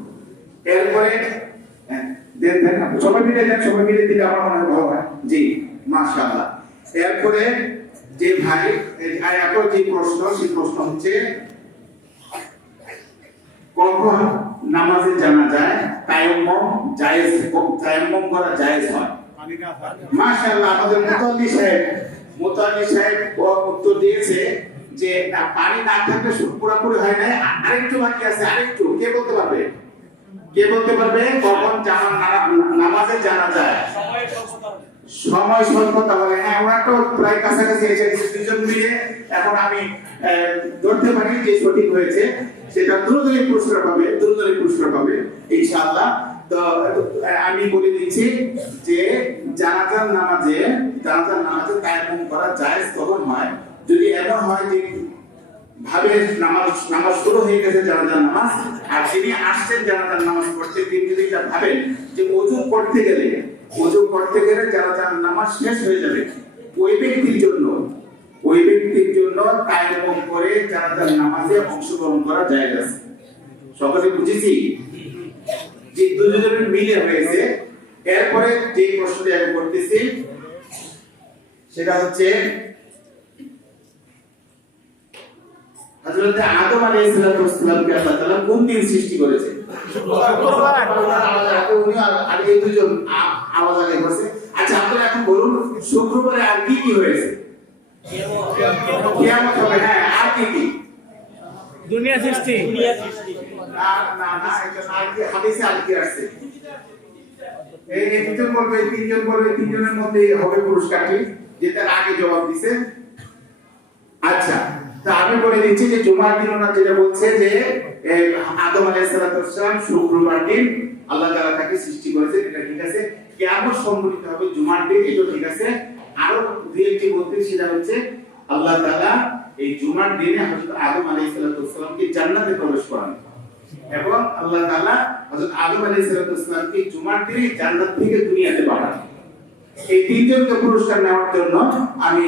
এরপরে সবাই মিলে দিলে আমার মনে হয় ভালো হয়। জি, মাশাআল্লাহ। এরপরে যে ভাই এখন যে প্রশ্ন, সেই প্রশ্ন হচ্ছে, কখন নামাজে জানাজায় তায়াম্মুম করা জায়েজ হয়? মাশাআল্লাহ, আমাদের মুতাল্লি সাহেব উত্তর দিয়েছে যে পানি না থাকলে পুরোপুরি হয় না, আরেকটু বাকি আছে। আরেকটু কে বলতে পারবে কখন নামাজে জানাজায় সময় স্বল্পতা বলে? হ্যাঁ, ওরা তো প্রায় কাছাকাছি এসে দুজন মিলে এখন আমি ধরতে পারি যে সঠিক হয়েছে, সেটা দ্রুতই পুরস্কার পাবে ইনশাআল্লাহ। তো আমি বলে দিচ্ছি যে জানাজার নামাজে তায়াম্মুম করা জায়েজ তখন হয় যদি এমন হয় যে ভাবে নামাজ শুরু হয়ে গেছে জানাজার নামাজ, আর যিনি আসছেন জানাজার নামাজ পড়তে তিনি যদি এটা ভাবেন যে ওযু করতে গেলে জানাজার নামাজ শেষ হয়ে যাবে, ওই ব্যক্তির জন্য তায়াম্মুম করে জানাজার নামাজে অংশগ্রহণ করা জায়েজ আছে। সকলে বুঝেছি যে দুজনের মিলে হয়েছে। এরপরে যে প্রশ্নটি আমি করতেছি সেটা হচ্ছে, হযরত আদম আলাইহিস সালামকে আল্লাহ তাআলা কোন দিন সৃষ্টি করেছেন? আর এই দুজন আওয়াজ আগে করছে। আচ্ছা, আপনারা এখন বলুন, শুক্রবারে আর কি হয়েছে? কিয়ামত হবে। হ্যাঁ, আর কি? দুনিয়া সৃষ্টি। না, এটা হাদিসে আর কি আছে? এই তিনজন বলবে, তিনজনের মধ্যে হবে পুরস্কারটি, যেটা আগে জবাব দিছে। আচ্ছা, তা আমি বলে দিচ্ছি যে জুমার দিন ওনারা যেটা বলছে যে আদম আলাইহিস সালাম শুক্রবার দিন আল্লাহ তাআলা তাকে সৃষ্টি করেছেন, এটা ঠিক আছে। কিয়ামত সংঘটিত হবে জুমার দিন, এটা ঠিক আছে। আরো দুই একটি বলতে, সেটা হচ্ছে আল্লাহ তাআলা এই জুমার দিনে হযরত আদম আলাইহিস সালামকে জান্নাতে প্রবেশ করান, এবং আল্লাহ তাআলা হযরত আদম আলাইহিস সালামকে জুমার দিনে জান্নাত থেকে দুনিয়াতে পাঠান। এই তিনজনকে পুরস্কার নেওয়ার জন্য আমি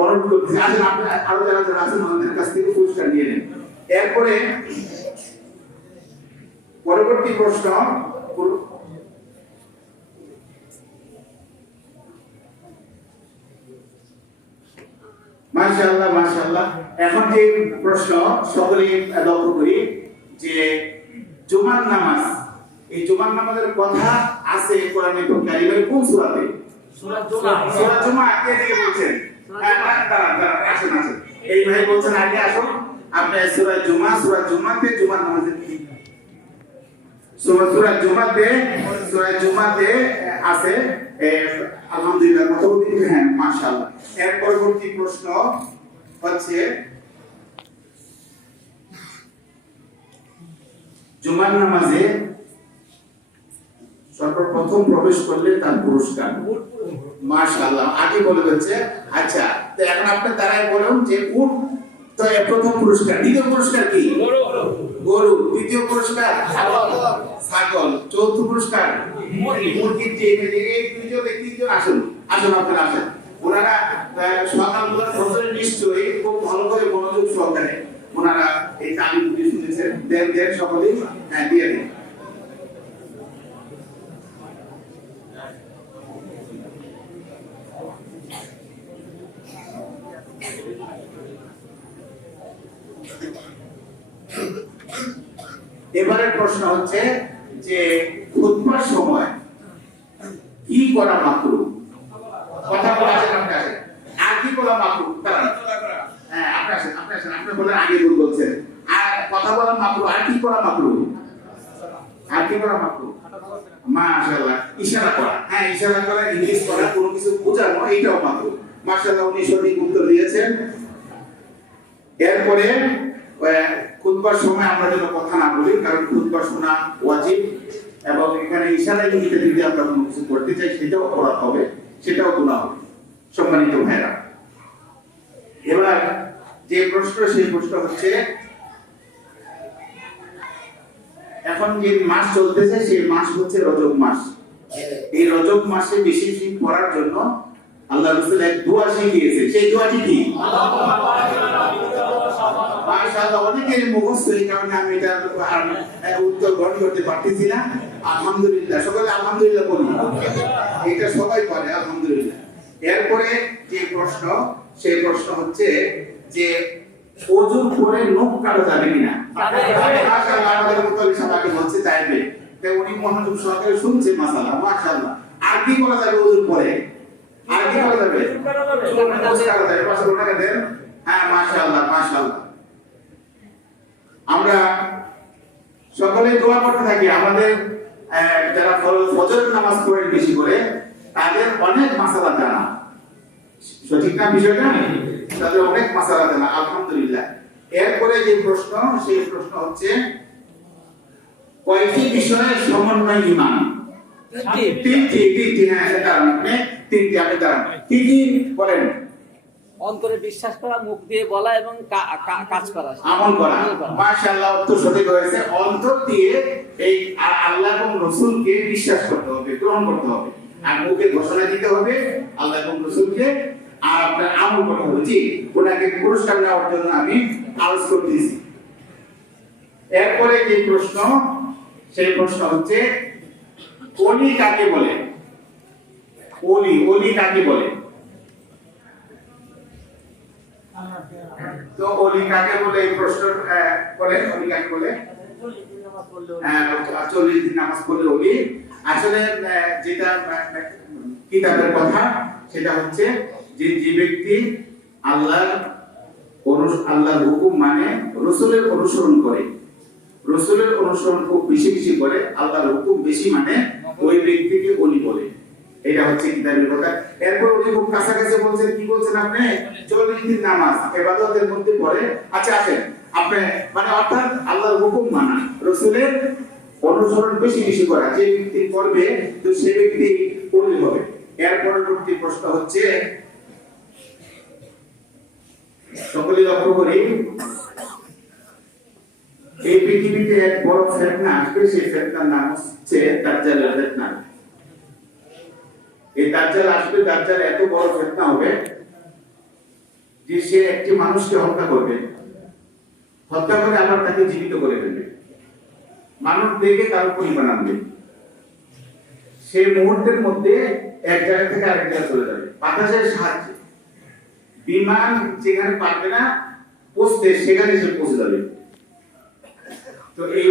অনুরোধ করতেছি, আসেন আপনারা আরো যারা আছেন ওনাদের কাছ থেকে পুরস্কার নিয়ে নেন। এরপরে পরবর্তী প্রশ্ন, মাশাআল্লাহ। এখন যে প্রশ্ন সকলেই লক্ষ্য করি যে জুমার নামাজ, এই জুমার নামাজের কথা আছে কোরআনে কারীমের কোন সূরাতে? সূরা জুমা। কে থেকে বলছেন? আসেন। এই ভাই বলছেন আগে আসুন, আপনি সূরা জুমাতে জুমার নামাজের কি সূরা জুমাতে আছে আলহামদুলিল্লাহ মোটামুটি, হ্যাঁ মাশাআল্লাহ। এর পরবর্তী প্রশ্ন হচ্ছে জুমার নামাজে সর্বপ্রথম প্রবেশ করলে তার পুরস্কার। মাশাআল্লাহ, আগে বলে হচ্ছে। আচ্ছা, তো এখন আপনি তারাই বলুন যে উট তো এর প্রথম পুরস্কার, দ্বিতীয় পুরস্কার কি? গরু। তৃতীয় পুরস্কার ছাগল। চতুর্থ পুরস্কার মুরগির ডিম। এই তিনজন আসুন আপনারা আসেন। ওনারা সকালবেলা ফজরের নিশ্চয়ই খুব ভালো করে মনোযোগ সহকারে ওনারা এই তালিমগুলি শুনেছেন। দেন সকলেই দিয়ে দিন। এবারে প্রশ্ন হচ্ছে যে খুতবার সময় কি করা মাকরুহ? কথা বলা আছে আপনি আসেন। আর কি করা মাকরুহ? হ্যাঁ আপনি আসেন। আপনি বলেন, আগে বলছেন। আর কথা বলা মাকরুহ, আর কি করা মাকরুহ? আর কি করা মাকরুহ? মাশাআল্লাহ, ইশারা করা। হ্যাঁ, ইশারা করা, ইংলিশ করা, কোনো কিছু বোঝানো, এইটাও মাকরুহ। মাশাআল্লাহ, উনি সঠিক উত্তর দিয়েছেন। এরপরে খুতবার সময় আমরা যেন কথা না বলি, কারণ খুতবা শোনা ওয়াজিব, এবং এখানে ইশারা ইঙ্গিতে যদি আমরা কোনো কিছু করতে চাই সেটাও করা হবে, সেটাও গুনাহ হবে। সম্মানিত ভাইরা, এবার যে প্রশ্ন, সেই প্রশ্ন হচ্ছে এখন যে মাস চলতেছে সেই মাস হচ্ছে রজব মাস। এই রজব মাসে বেশি বেশি পড়ার জন্য আল্লাহ রাসূল এক দোয়া শিখিয়েছে। সেই দোয়াটি কি? মাশাআল্লাহ, অনেকের মুখস্থ, এই কারণে আমি এটা উত্তর গ্রহণ করতে পারতেছি না। আলহামদুলিল্লাহ, সকলে আলহামদুলিল্লাহ বলি। এটা সবাই পারে, আলহামদুলিল্লাহ। এরপরে যে প্রশ্ন, সেই প্রশ্ন হচ্ছে যে ওযু করে নখ কাটা যাবে কিনা? মাশাআল্লাহ, আমাদের মুতাল্লি সাহেব বলছে যাবে। তাই উনি মনোযোগ সহকারে শুনছে। মাশাআল্লাহ, মাশাআল্লাহ। আর কি করা যাবে ওযু পরে? আর কি করা যাবে? চুল কাটা যাবে। পাশে ওনাকে দেন। হ্যাঁ, মাশাআল্লাহ, মাশাআল্লাহ। আমরা সকলে দোয়া করতে থাকি। আমাদের যারা ফজরের নামাজ পড়েন বেশি করে, তাদের অনেক মাসালা জানা। সঠিক না বিষয়টা? তাদের অনেক মাসালা জানা, আলহামদুলিল্লাহ। এরপরে যে প্রশ্ন, সেই প্রশ্ন হচ্ছে কয়টি বিষয়ে সমন্বয় ঈমান? তিনটি। হ্যাঁ, দাঁড়ান আপনি, তিনটি। আপনি দাঁড়ান। কি কি বলেন? অন্তরে বিশ্বাস করা, মুখ দিয়ে বলা, এবং কাজ করা, আমল করা। মাশাআল্লাহ, উত্তর সঠিক হয়েছে। অন্তর দিয়ে এই আল্লাহ এবং রাসূলকে বিশ্বাস করতে হবে, গ্রহণ করতে হবে, আর মুখে ঘোষণা দিতে হবে আল্লাহ এবং রাসূলকে, আর আপনার আমল করতে হবে। জি, ওনাকে পুরস্কার নেওয়ার জন্য আমি আরজ করতেছি। এরপরে যে প্রশ্ন, সেই প্রশ্ন হচ্ছে ওলি কাকে বলে? ওলি কাকে বলে? তো ওলি কাকে বলে, এই প্রশ্ন বলেন। ওলি কাকে বলে? 40 দিন নামাজ পড়লে ওলি। আসলে যেটা কিতাবের কথা, সেটা হচ্ছে যে ব্যক্তি আল্লাহর হুকুম মানে রাসূলের অনুসরণ করে, রাসূলের অনুসরণ খুব বেশি বেশি করে, আল্লাহর হুকুম বেশি মানে, ওই ব্যক্তিকে ওলি বলে। এটা হচ্ছে কিতাবের কথা। এরপর উনি খুব কাছাকাছি বলছেন। কি বলছেন আপনি? 40 দিন নামাজ ইবাদতের মধ্যে পড়ে। আচ্ছা, আসেন আপনি, মানে অর্থাৎ আল্লাহর হুকুম মানা, রাসূলের অনুসরণ বেশি বেশি করা, যে ব্যক্তি করবে তো সে ব্যক্তি ওলি হবে। এর পরবর্তী প্রশ্ন হচ্ছে, সকলে লক্ষ্য করি, এই পৃথিবীতে এক বড় ফিতনা আসবে। সেই ফিতনার নাম হচ্ছে দাজ্জালের ফিতনা। এই দাজ্জাল আসবে, দাজ্জাল এত বড় ফিতনা হবে যে সে একটি মানুষকে হত্যা করবে, হত্যা করে আবার তাকে জীবিত করে ফেলবে, মানুষ দেখে তার পরিমাণ আনবে। সে মুহূর্তের মধ্যে এক জায়গা থেকে আরেক জায়গায় চলে যাবে বাতাসের সাহায্যে। বিমান যেখানে পারবে না পৌঁছতে, সেখানে সে পৌঁছে যাবে। তো এই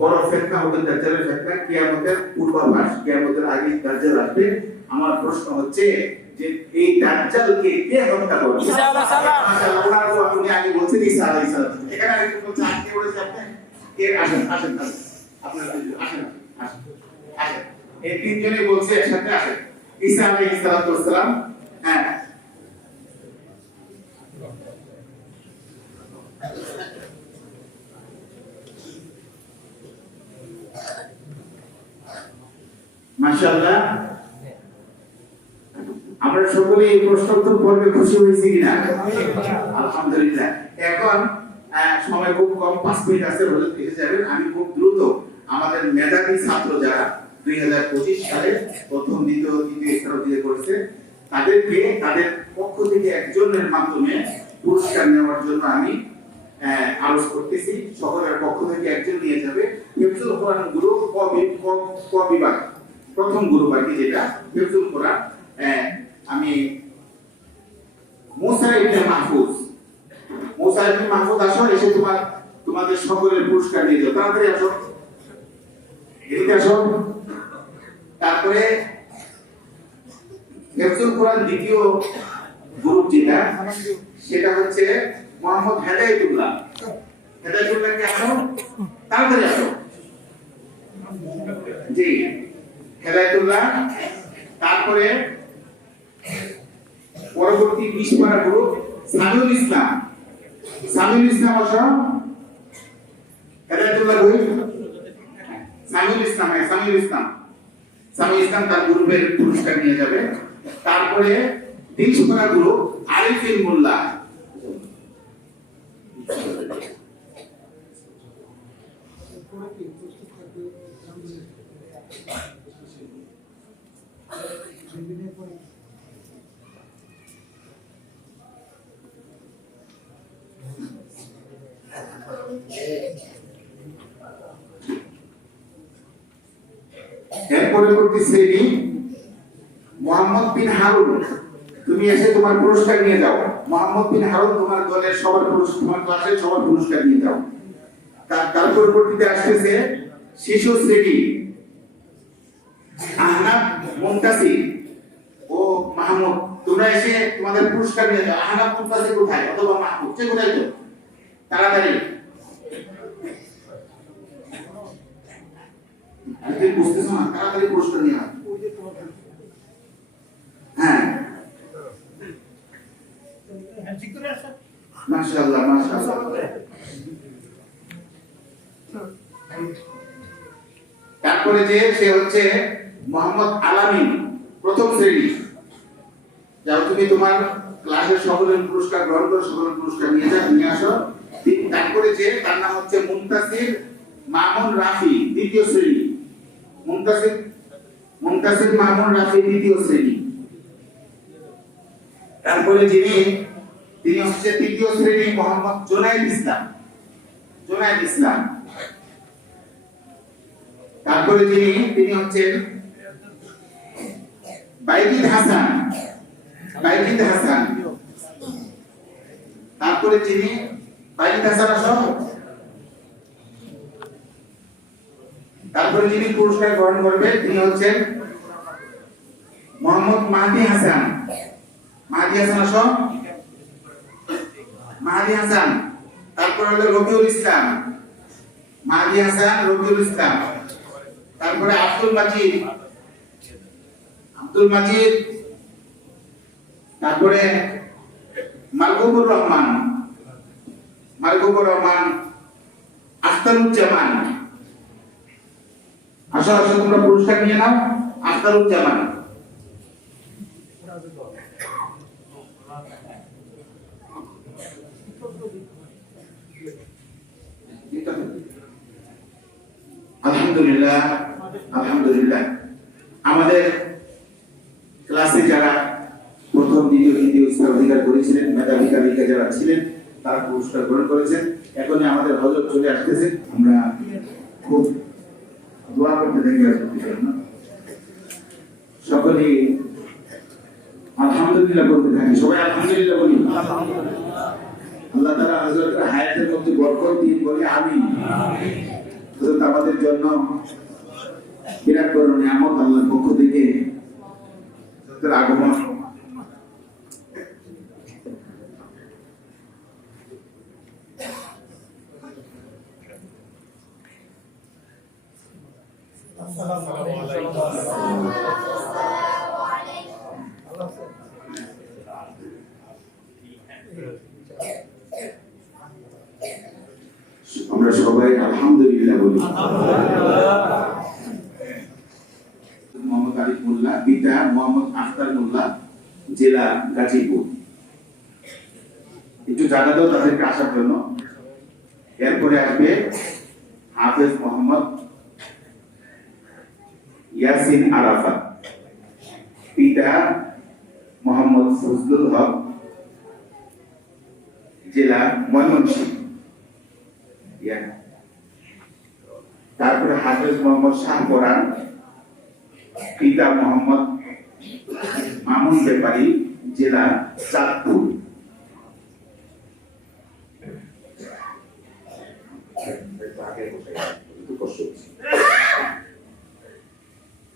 বড় ফিতনা হবে দাজ্জালের ফিতনা, কিয়ামতের পূর্বাভাস, কিয়ামতের আগে দাজ্জাল আসবে। আমার প্রশ্ন হচ্ছে যে এই দাজ্জালকে কে হত্যা করবে? ঈসা আলাইহিস সালাম। মাশাআল্লাহ, আপনি আগে বলছেন ঈসা আলাইহিস সালাম। এখানে আরেকটু বলছে, আজকে বলেছে আপনি কে? আসেন আসেন আসেন আপনারা আসেন আসেন আসেন, এই তিনজনই বলছে একসাথে আসেন। ঈসা আলাইহিস সালাতু ওয়াস সালাম, হ্যাঁ মাশাআল্লাহ, আমরা সকলে এই প্রশ্নোত্তর পর্বে খুশি হয়েছি কিনা? আলহামদুলিল্লাহ। এখন সময় খুব কম, 5 মিনিট আছে, হলে এসে যাবেন। আমি খুব দ্রুত আমাদের মেধাবী ছাত্র যারা 2025 সালে প্রথম দ্বিতীয় তৃতীয় স্থান অধিকার করেছে তাদেরকে তাদের পক্ষ থেকে একজনের মাধ্যমে পুরস্কার নেওয়ার জন্য আমি আলোচ করতেছি। সকলের পক্ষ থেকে একজন নিয়ে যাবে। হিফজুল কোরআন গ্রুপ ক বিভাগ, প্রথম গ্রুপ আর কি, যেটা হিফজুল কোরআন। আমি মুসা ইবনে মাহফুজ, মুসা ইবনে মাহফুজ আসো, এসে তোমাদের সকলের পুরস্কার নিয়ে যাও। তাড়াতাড়ি আসো, এদিকে আসো। তারপরে হিফজুল কোরআন দ্বিতীয় গ্রুপ যেটা, সেটা হচ্ছে মোহাম্মদ হেদায়েতুল্লাহ। হেদায়েতুল্লাহকে আসো, তাড়াতাড়ি আসো। জি, হেদায়েতুল্লাহ। তারপরে পরবর্তী 20 পারা গ্রুপ সামিউল ইসলাম। সামিউল ইসলাম আসো। হেদায়েতুল্লাহ কই? সামিউল ইসলাম, সামিউল ইসলাম। সামিউল ইসলাম তার গ্রুপের পুরস্কার নিয়ে যাবে। তারপরে 30 পারা গ্রুপ আরিফিন মোল্লা। এর পরবর্তী শ্রেণী মোহাম্মদ বিন হারুন, তুমি এসে তোমার পুরস্কার নিয়ে যাও। মোহাম্মদ বিন হারুন তোমার দলের সবার পুরস্কার, তোমার ক্লাসের সবার পুরস্কার নিয়ে যাও। তার পরবর্তীতে আসতেছে শিশু শ্রেণী আহনাব, মুনতাসির ও মাহমুদ, তোমরা এসে তোমাদের পুরস্কার নিয়ে যাও। আহনাব, মুনতাসির কোথায়? অথবা মাহমুদ, কে কোথায়? তো তাড়াতাড়ি, আপনি বুঝতেছো না? তাড়াতাড়ি পুরস্কার নিয়ে আয়। হ্যাঁ, মাশাআল্লাহ মাশাআল্লাহ। তারপরে যে সে হচ্ছে মোহাম্মদ আলামিন, প্রথম শ্রেণী। যাও, তুমি তোমার ক্লাসের সকলের পুরস্কার গ্রহণ করো, সকলের পুরস্কার নিয়ে আসো। তারপরে যে তার নাম হচ্ছে মুনতাসির মামুন রাফি, দ্বিতীয় শ্রেণী। মুনতাসির মামুন রাফি, দ্বিতীয় শ্রেণী। তারপরে তিনি হচ্ছে তৃতীয় শ্রেণী মোহাম্মদ জুনাইদ ইসলাম। তারপরে তিনি হচ্ছেন বাইজিদ হাসান। তারপরে বাইজিদ হাসান আসো। তারপরে যিনি পুরস্কার গ্রহণ করবে তিনি হচ্ছেন মোহাম্মদ মাহদি হাসান। আসো। মাহদি হাসান। তারপর হলো রবিউল ইসলাম। মাহদি হাসান, রবিউল ইসলাম। তারপরে আব্দুল মাজিদ। তারপরে মালগুবুর রহমান, আখতারুজ্জামান। আসো তোমরা পুরস্কার নিয়ে নাও। আখতারুজ্জামান। আলহামদুলিল্লাহ। আমাদের ক্লাসে যারা প্রথম দ্বিতীয় তৃতীয় স্থান অধিকার করেছিলেন, মেধাবী তালিকা যারা ছিলেন, তারা পুরস্কার গ্রহণ করেছেন। এখনই আমাদের হজরত চলে আসতেছে, আমরা খুব দোয়া করতে থাকি সকলেই আলহামদুলিল্লাহ করতে থাকি। সবাই আলহামদুলিল্লাহ বলি। আল্লাহ তাআলা হযরতের হায়াতের মধ্যে বরকত দিন, বলি আমিন। হযরত আমাদের জন্য বিরাট বড় নিয়ামত আল্লাহর পক্ষ থেকে হযরতের আগমন। আমরা সবাই আলহামদুলিল্লাহ বলি। মোহাম্মদ আরিফ মোল্লা, পিতা মোহাম্মদ আখতার মোল্লা, জেলা গাজীপুর। একটু জায়গা দাও তাদেরকে আসার জন্য। এরপরে আসবে হাফেজ মোহাম্মদ ইয়াসিন আরাফাত, পিতা মোহাম্মদ ফজলুল হক, জেলা ময়মনসিংহ। তারপরে হাফেজ মোহাম্মদ শাহ কোরআন, পিতা মোহাম্মদ মামুন ব্যাপারী, জেলা চাঁদপুর।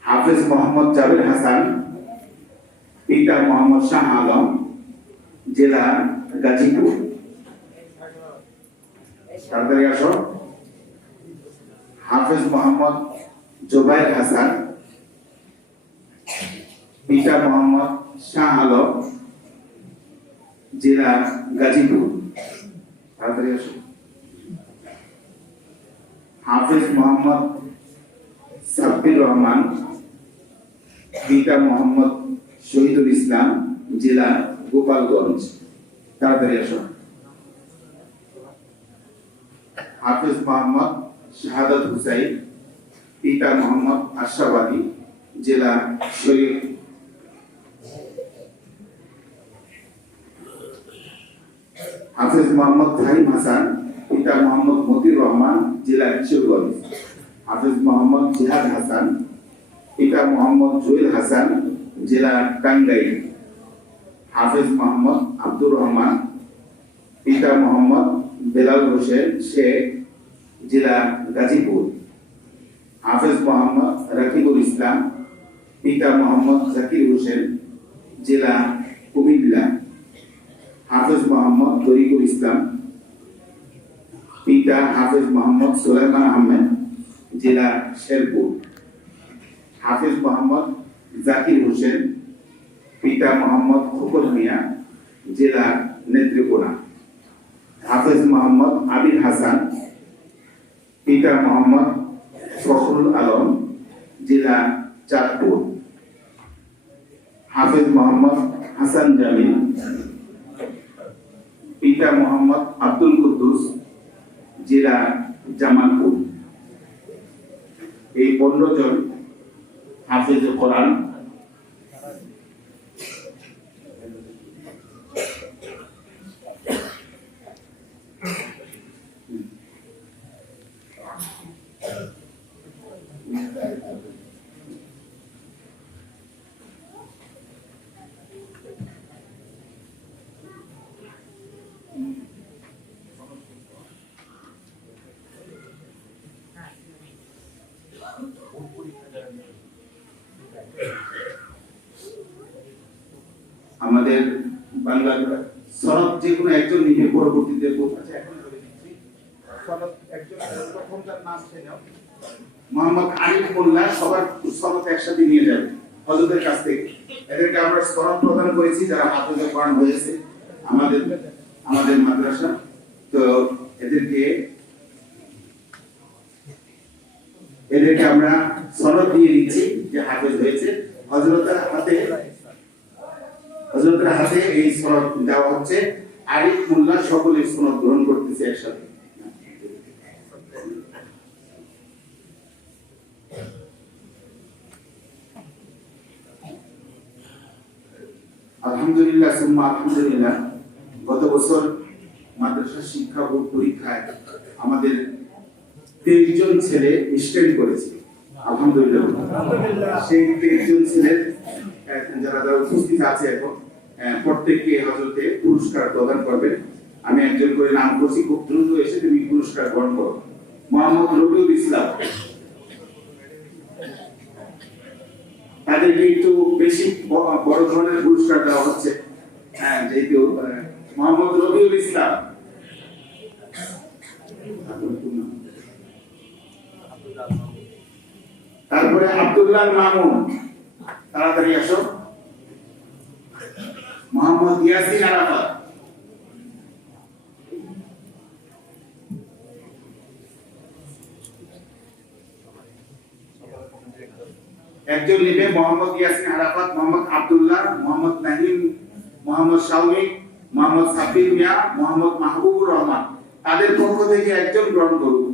হাফেজ মোহাম্মদ জাবের হাসান, পিতা মোহাম্মদ শাহ আলম, জেলা গাজীপুর। তাড়াতাড়ি আসো। হাফেজ মোহাম্মদ জোবাইর হাসান, পিতা মোহাম্মদ শাহ আলম, জেলা গাজীপুর। তাড়াতাড়ি আসো। হাফেজ মোহাম্মদ সাব্বির রহমান, পিতা মোহাম্মদ শহীদুল ইসলাম, জেলা গোপালগঞ্জ। তাড়াতাড়ি আসো। হাফেজ মোহাম্মদ শাহাদাত হুসাইন, পিতা মোহাম্মদ আশরাফ আলী, জেলা শরীফ। হাফেজ মোহাম্মদ ফাহিম হাসান, পিতা মোহাম্মদ মতিউর রহমান, জেলা কিশোরগঞ্জ। হাফেজ মোহাম্মদ জিহাদ হাসান, পিতা মোহাম্মদ জুয়েল হাসান, জেলা টাঙ্গাইল। হাফেজ মোহাম্মদ আব্দুর রহমান, পিতা মোহাম্মদ বেলাল হোসেন শেখ, জেলা গাজীপুর। হাফেজ মোহাম্মদ রাকিবুল ইসলাম, পিতা মোহাম্মদ জাকির হোসেন, জেলা কুমিল্লা। হাফেজ মোহাম্মদ তরিকুল ইসলাম, পিতা হাফেজ মোহাম্মদ সুলাইমান আহমেদ, জেলা শেরপুর। হাফেজ মোহাম্মদ জাকির হোসেন, পিতা মোহাম্মদ খোকন মিয়া, জেলা নেত্রকোনা। হাফেজ মোহাম্মদ আবির হাসান, পিতা মোহাম্মদ ফখরুল আলম, জেলা চাঁদপুর। হাফেজ মোহাম্মদ হাসান জামিল, পিতা মোহাম্মদ আব্দুল কুদ্দুস, জেলা জামালপুর। এই 15 জন হাফেজ কোরআন। আমাদের বাংলার সনদ যে কোনো একজন নিয়ে পরবর্তীতে মোহাম্মদ আরিফ মোল্লা সবার সনদ একসাথে নিয়ে যাবে হযরতের কাছ থেকে। এদেরকে আমরা সনদ প্রদান করেছি যারা হাফেজে কোরআন হয়েছে আমাদের মাদ্রাসা। তো এদেরকে আমরা সনদ দিয়ে দিচ্ছি যে হাফেজ হয়েছে। হযরতের হাতে এই সনদ দেওয়া হচ্ছে। আরিফ মোল্লা সকলে সনদ গ্রহণ করতেছে একসাথে। আলহামদুলিল্লাহ সুম্মা আলহামদুলিল্লাহ। গত বছর মাদ্রাসা শিক্ষা বোর্ড পরীক্ষায় আমাদের 23 জন ছেলে স্ট্যান্ড করেছে। আলহামদুলিল্লাহ। সেই 23 জন ছেলের যারা উপস্থিত আছে এখন প্রত্যেককে হযরতে পুরস্কার প্রদান করবেন। আমি একজন করে নাম করছি, খুব দ্রুত এসে তুমি পুরস্কার গ্রহণ করো। মোহাম্মদ রবিউল ইসলাম, তাদেরকে একটু বেশি বড় ধরনের পুরস্কার দেওয়া হচ্ছে। যেহেতু মোহাম্মদ রবিউল ইসলাম। তারপরে তারপরে আব্দুল্লাহ মামুন, তাড়াতাড়ি আসো। মোহাম্মদ ইয়াসিন আরাফাত, একজন নিবে মোহাম্মদ ইয়াসিন আরাফাত, মোহাম্মদ আব্দুল্লাহ, মোহাম্মদ নাহিম, মোহাম্মদ শাওমি, মোহাম্মদ সাফির মিয়া, মোহাম্মদ মাহবুবুর রহমান। তাদের পক্ষ থেকে একজন গ্রহণ করুন।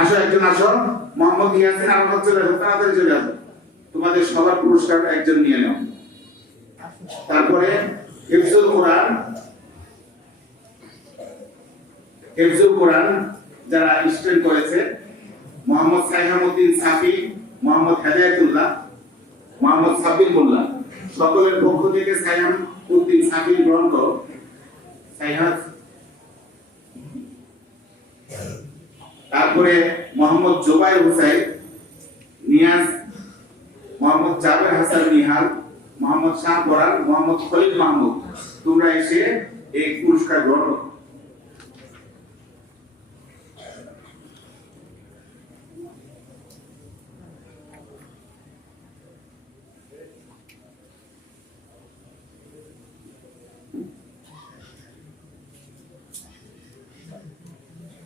আসো, একজন আসো। মোহাম্মদ ইয়াসিন আরাফাত চলে আসো, তাড়াতাড়ি চলে আসো। তোমাদের সবার পুরস্কার একজন নিয়ে নাও। তারপরে হিফজুল কোরআন যারা স্টুডেন্ট করেছে, মোহাম্মদ সাইহামউদ্দিন সাফি, মোহাম্মদ হেদায়েতুল্লাহ, মোহাম্মদ সাবির মোল্লা, সকলের পক্ষ থেকে সাইহামউদ্দিন সাফি গ্রহণ করো। তারপরে মোহাম্মদ জোবায়ের হুসাইন, নিয়াজ, মোহাম্মদ জাবের হাসান নিহাল, মোহাম্মদ শাহ বরান, মোহাম্মদ খলিল মাহমুদ, তোমরা এসে এই পুরস্কার গ্রহণ করো।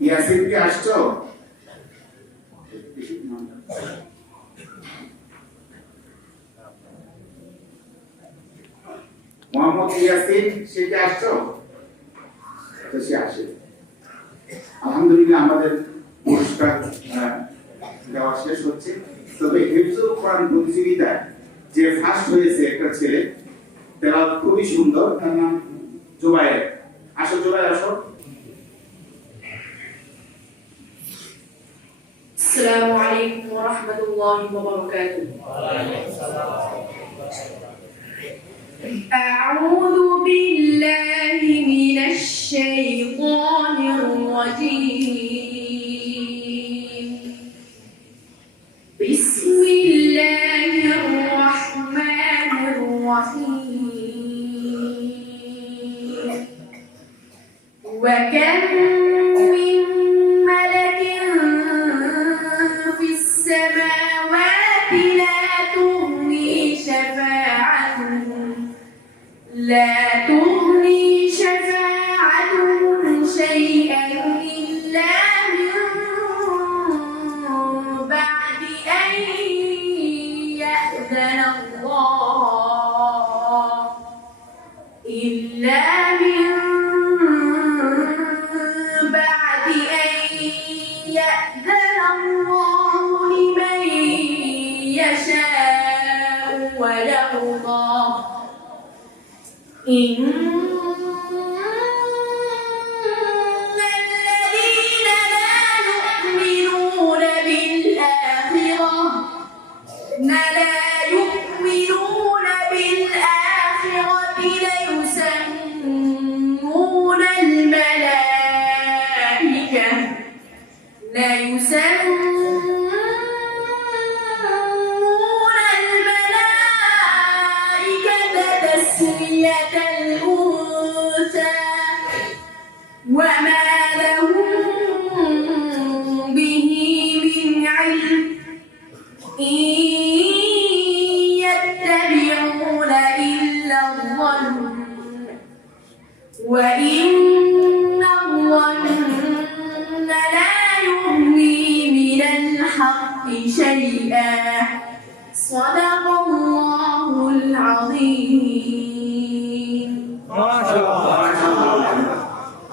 ইয়াসিন কি আসছো? মোহাম্মদ ইয়াসিন, সে কি আসছো? তো সে আসে। আলহামদুলিল্লাহ, আমাদের পুরস্কার দেওয়া শেষ হচ্ছে। তবে হিফজুল কোরআন প্রতিযোগিতায় যে ফার্স্ট হয়েছে একটা ছেলে, তারা খুবই সুন্দর, তার নাম জুবায়ের। আসো জুবায়ের, আসো। السلام عليكم ورحمة الله وبركاته. أعوذ بالله من الشيطان الرجيم. بسم الله الرحمن الرحيم. وكم من ملك في السماوات لا تغني شفاعتهم شيئا إلا من بعد أن يأذن الله لمن يشاء ويرضى. إن الذين لا يؤمنون بالآخرة ليسمون الملائكة تسمية الأنثى وما لهم به من علم إن يتبعون إلا الظن وإن الظن لا يغني من الحق شيئا. صدق الله العظيم.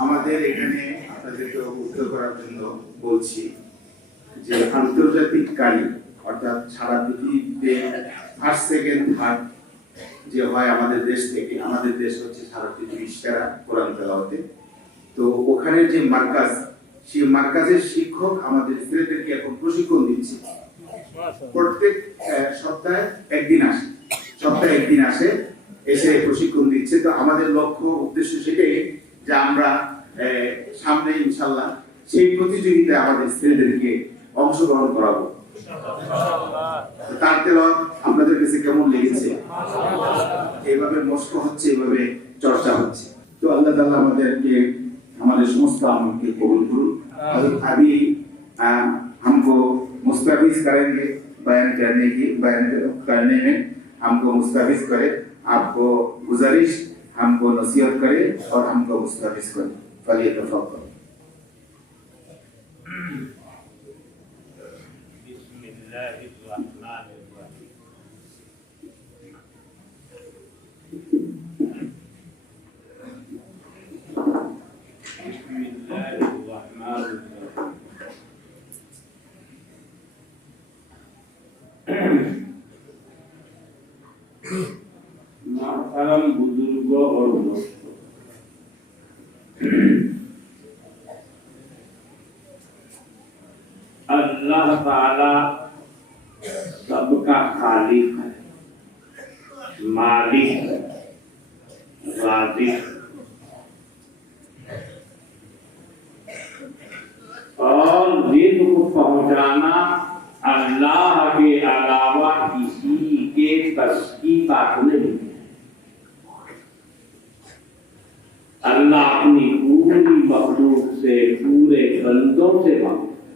আমাদের এখানে আপনাদেরকে অবগত করার জন্য বলছি যে আন্তর্জাতিক কারি অর্থাৎ সারা পৃথিবীতে ফার্স্ট সেকেন্ড থার্ড যে হয় আমাদের দেশ থেকে, আমাদের দেশ হচ্ছে সারা পৃথিবীর সেরা কোরআন তেলাওয়াতে। তো ওখানে যে মার্কাজ, সেই মার্কাজের শিক্ষক আমাদের ছেলেদেরকে এখন প্রশিক্ষণ দিচ্ছে। প্রত্যেক সপ্তাহে একদিন আসে এসে প্রশিক্ষণ দিচ্ছে। তো আমাদের লক্ষ্য উদ্দেশ্য সেটাই যে আমরা সামনে ইনশাল্লাহ সেই প্রতিযোগিতায় আমাদের ছেলেদেরকে অংশগ্রহণ করাবো। তার তেলাওয়াত আপনাদের কাছে কেমন লেগেছে? এইভাবে মস্ক হচ্ছে, এইভাবে চর্চা হচ্ছে। তো আল্লাহ তাআলা আমাদেরকে, हमारे समस्त आमल के कबूल करूं। अभी हमको मुस्तफिज करेंगे बयान करने में हमको मुस्तफिज करे। आपको गुजारिश हमको नसीहत करे और हमको मुस्तफिज करे। फलियतफक्कर। محترم بزرگوں اور دوستوں، اللہ تعالی سب کا خالق ہے، مالک ہے، رازق اور رزق کو پہنچانا اللہ کے علاوہ کسی کے بس کی بات نہیں ہے۔ اللہ اپنی پوری مخلوق سے، پورے بندوں سے واقف ہے،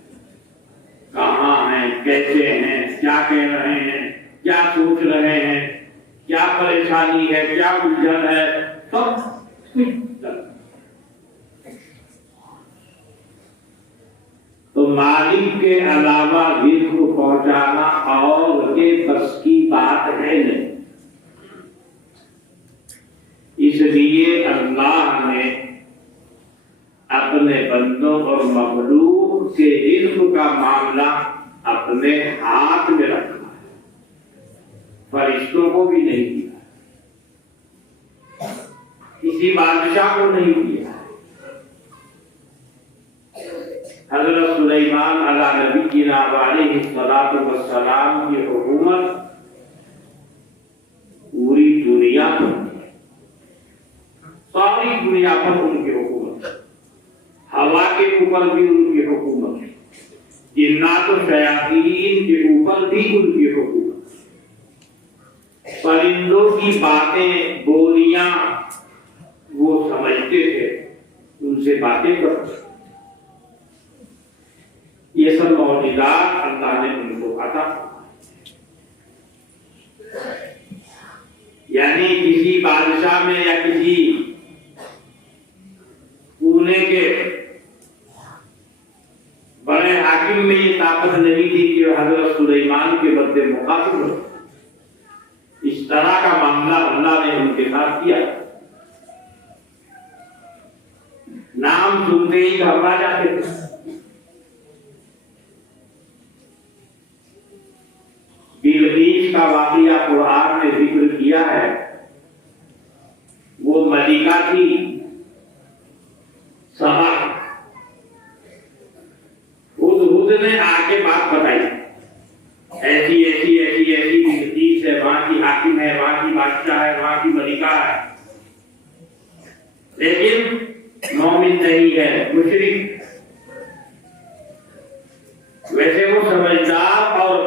کہاں ہیں، کیسے ہیں، کیا کہہ رہے ہیں، کیا سوچ رہے ہیں، کیا پریشانی ہے، کیا الجھن ہے، سب کچھ جانتا ہے۔ تو مالک کے علاوہ رزق کو پہنچانا اور کے بس کی بات ہے نہیں۔ اس لیے اللہ نے اپنے بندوں اور مخلوق کے رزق کا معاملہ اپنے ہاتھ میں رکھا ہے، فرشتوں کو بھی نہیں دیا، کسی بادشاہ کو نہیں دیا۔ حضرت سلیمان علیہ نبینا علیہ الصلوۃ والسلام کی حکومت پوری دنیا پر، ساری دنیا پر ان کی حکومت، ہوا کے اوپر بھی ان کی حکومت، جنات و شیاطین کے اوپر بھی ان کی حکومت، پرندوں کی باتیں بولیاں وہ سمجھتے تھے، ان سے باتیں کرتے۔ یہ سب معجزات اللہ نے ان کو عطا فرمائے۔ یعنی کسی بادشاہ میں یا کسی پونے کے بڑے حاکم میں یہ طاقت نہیں تھی کہ حضرت سلیمان کے بدلے مقابل ہو۔ اس طرح کا معاملہ اللہ نے ان کے ساتھ کیا۔ نام سنتے ہی گھبرا جاتے تھے۔ بلقیس کا واقعہ قرآن نے ذکر کیا ہے۔ وہ ملکہ تھی سبا، ہدہد نے آ کے بات بتائی، ایسی ایسی ایسی ایسی بلقیس ہے، وہاں کی حاکم ہے، وہاں کی بادشاہ ہے، وہاں کی ملکہ ہے، لیکن مومن نہیں ہے، مشرک۔ ویسے وہ سمجھدار اور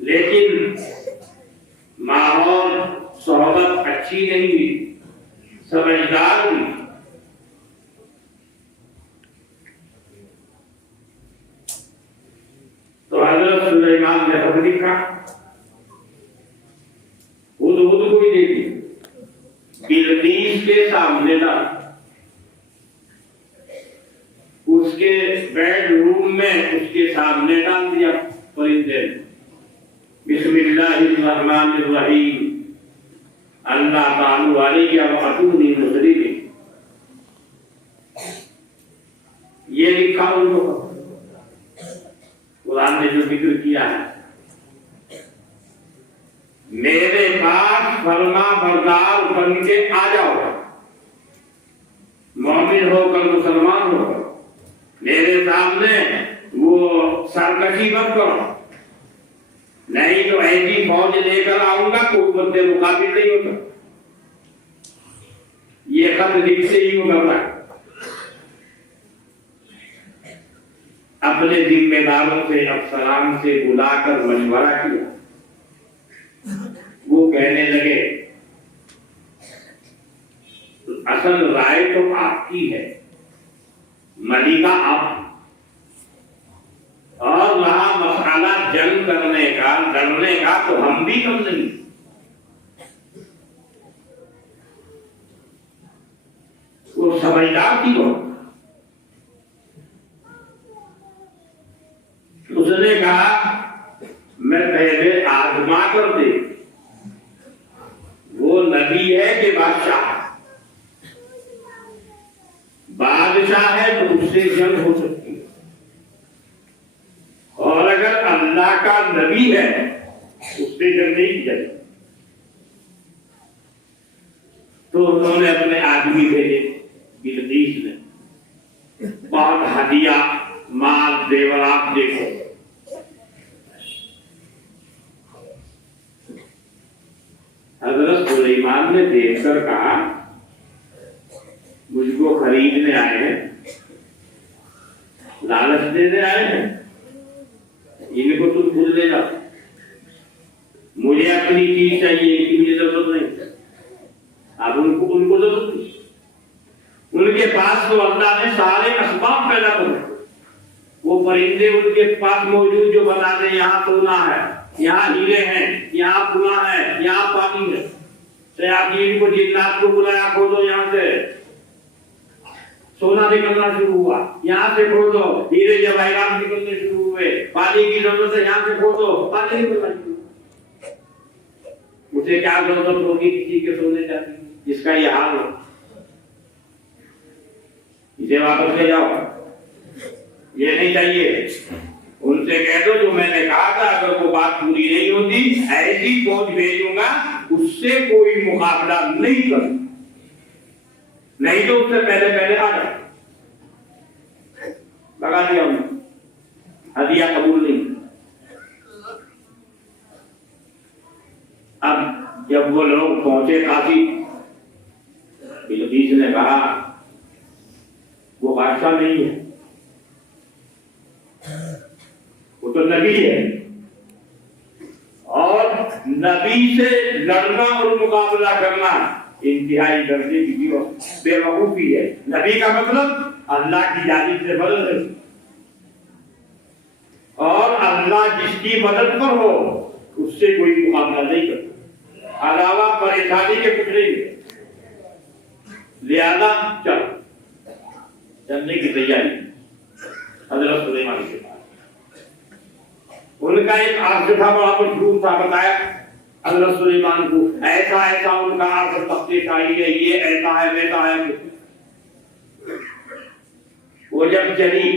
لیکن ماحول صحبت اچھی نہیں ہوئی، سمجھدار ہوئی۔ تو حضرت سلیمان نے خط لکھا، ہدہد کو ہی دے دی، بلقیس کے سامنے لا، اس کے بیڈ روم میں اس کے سامنے ڈال دیا پرندے نے۔ بسم اللہ الرحمن الرحیم، اللہ تعالی علیہ وعطونی نصری، یہ لکھا ان کو قرآن نے جو ذکر کیا ہے، میرے پاس فرما بردار بن کے آ جاؤ، مومن ہو کر مسلمان ہو کر، میرے سامنے وہ سرکشی مت کرو، نہیں تو ایسی فوج لے کر آؤں گا تو مجھ سے مقابل نہیں ہوتا۔ یہ خط لکھتے ہی وہ گھبرا، اپنے ذمہ داروں سے افسران سے بلا کر مشورہ کیا۔ وہ کہنے لگے اصل رائے تو آپ کی ہے، ملکہ آپ، और वहां मसाला जंग करने का लड़ने का तो हम भी कम नहीं। वो समझदार थी वो। उसने कहा मैं पहले आजमा कर दे, वो नबी है कि बादशाह? बादशाह है तो उससे जंग हो सकती है, और अगर अल्लाह का नबी है उससे जंग नहीं की जाएगी। तो उन्होंने अपने आदमी भेजे, बिलकीस ने बहुत हदिया माल जेवरात देखो। हजरत सुलेमान ने देखकर कहा मुझको खरीदने आए हैं, लालच देने आए हैं, इनको तुम भूल ले जाओ, मुझे अपनी चीज चाहिए, इनकी मुझे जरूरत नहीं। अब उनको जरूरत नहीं। उनके पास तो अल्लाह ने सारे असबाब पैदा कर, वो परिंदे उनके पास मौजूद जो बता दे यहाँ सोना है, यहाँ हीरे हैं, यहाँ पुना है, यहाँ पानी है। शयातीन को जिन्नात को बुलाया, खोदो यहाँ से, सोना निकलना शुरू हुआ, यहाँ से खोदो, हीरे जवाहरात निकलने शुरू हुए, पानी की जरूरत है, यहाँ से खोदो, पानी निकलना शुरू। उसे क्या जरूरत होगी किसी के सोने जाने, जिसका ये हाल हो, इसे वापस ले जाओ, ये नहीं चाहिए। उनसे कह दो जो मैंने कहा था, अगर वो बात पूरी नहीं होती ऐसी फौज भेजूंगा, उससे कोई मुकाबला नहीं कर, नहीं तो उससे पहले पहले आ जाओ। लगा दिया उन्होंने, हदिया कबूल नहीं। अब जब वो लोग पहुंचे काशी, बिलकीस ने कहा वो बादशाह नहीं है, वो तो नबी है, और नबी से लड़ना और मुकाबला करना इंतहाई दर्जे की बेवकूफी है। नबी का मतलब अल्लाह की जानिब से मदद है, और अल्लाह जिसकी मदद पर हो उससे कोई मुकाबला नहीं करता, अलावा परेशानी के कुछ नहीं। लिहाजा चलो, चलने की तैयारी हजरत सुलेमान के पास। उनका एक अर्थ था, बड़ा मशहूर था, बताया हजरत सुलेमान को ऐसा ऐसा उनका अर्थ तख्ते शाही है, ये ऐसा है वैसा है। वो जब चली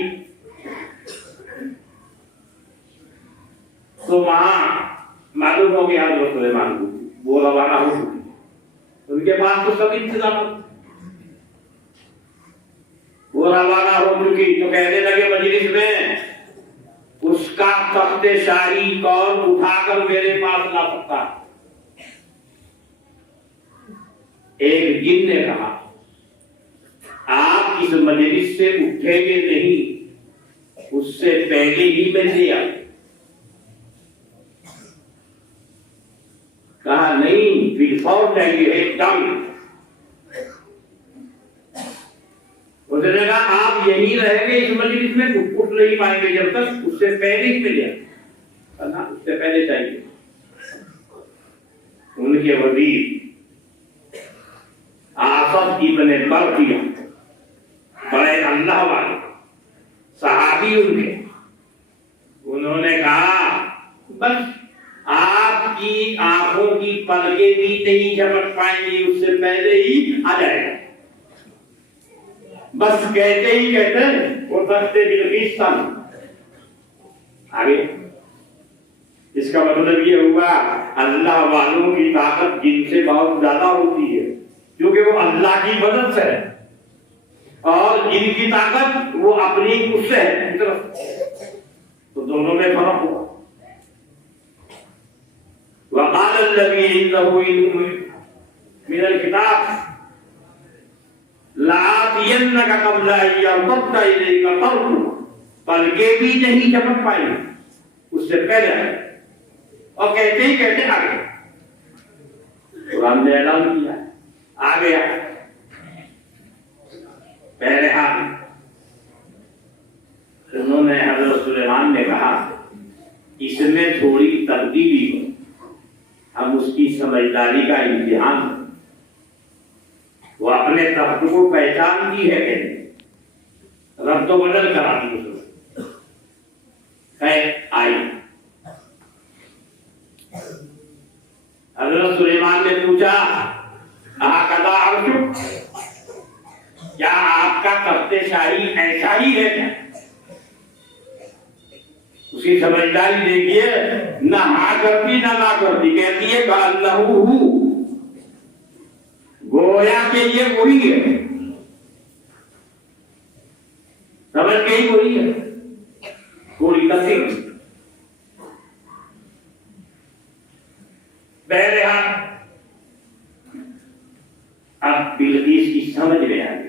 तो वहां मालूम हो गया हजरत सुलेमान को वो रवाना हो चुकी, उनके पास तो सब इंतजाम, वो रवाना हो चुकी। तो कहने लगे मजलिस में, उसका तख्ते शाही कौन उठाकर मेरे पास ला सकता? एक जिन ने कहा आप इस मजलिस से उठेंगे नहीं, उससे पहले ही मैं ले आऊं। कहा नहीं, फिर फौज चाहिए एकदम। उसने कहा आप यही रहेंगे इस मजलिस में, उठ नहीं पाएंगे जब तक, उससे पहले ही मिल जाए, उससे पहले चाहिए। उनके वजीर आसफ इब्ने बरकिया, बड़े अल्लाह वाले सहाबी उनके, उन्होंने कहा बस आपकी आंखों की पलकें भी नहीं झपक पाएंगी, उससे पहले ही आ जाएगा। बस कहते ही कहते वो तख्ते बिलकीस था आगे। इसका मतलब ये हुआ अल्लाह वालों की ताकत जिनसे बहुत ज्यादा होती है, क्योंकि वो अल्लाह की मदद से है, और जिनकी ताकत वो अपनी उससे है, तो दोनों में फर्क हुआ। वक़ाल अल्लज़ी इंदहु इल्मुम मिनल किताब लातियन्नका क़ब्ला अन यरतद्दा इलैका तर्फुक, पलकें भी नहीं झपक पाई उससे पहले। और कहते ही कहते आ गए, कुरान ने ऐलान किया आ गया पहले हाथ। उन्होंने हजरत सुलेमान ने कहा इसमें थोड़ी तब्दीली हो, हम उसकी समझदारी का इम्तिहान करें। वो अपने तख्त को पहचानती है कि नहीं, रद्द बदल करा दी उसने। आई हजरत सुलेमान ने पूछा कदा अर्जुन, क्या आपका तख्ते शाही ऐसा ही है क्या? उसकी समझदारी देखिए, ना हाँ करती ना करती, कहती है अल्लाहू, गोया के ये वही है, समझ के ही वही है, पूरी तस्वीर। बहरहाल अब बिल्किस की समझ में आ गई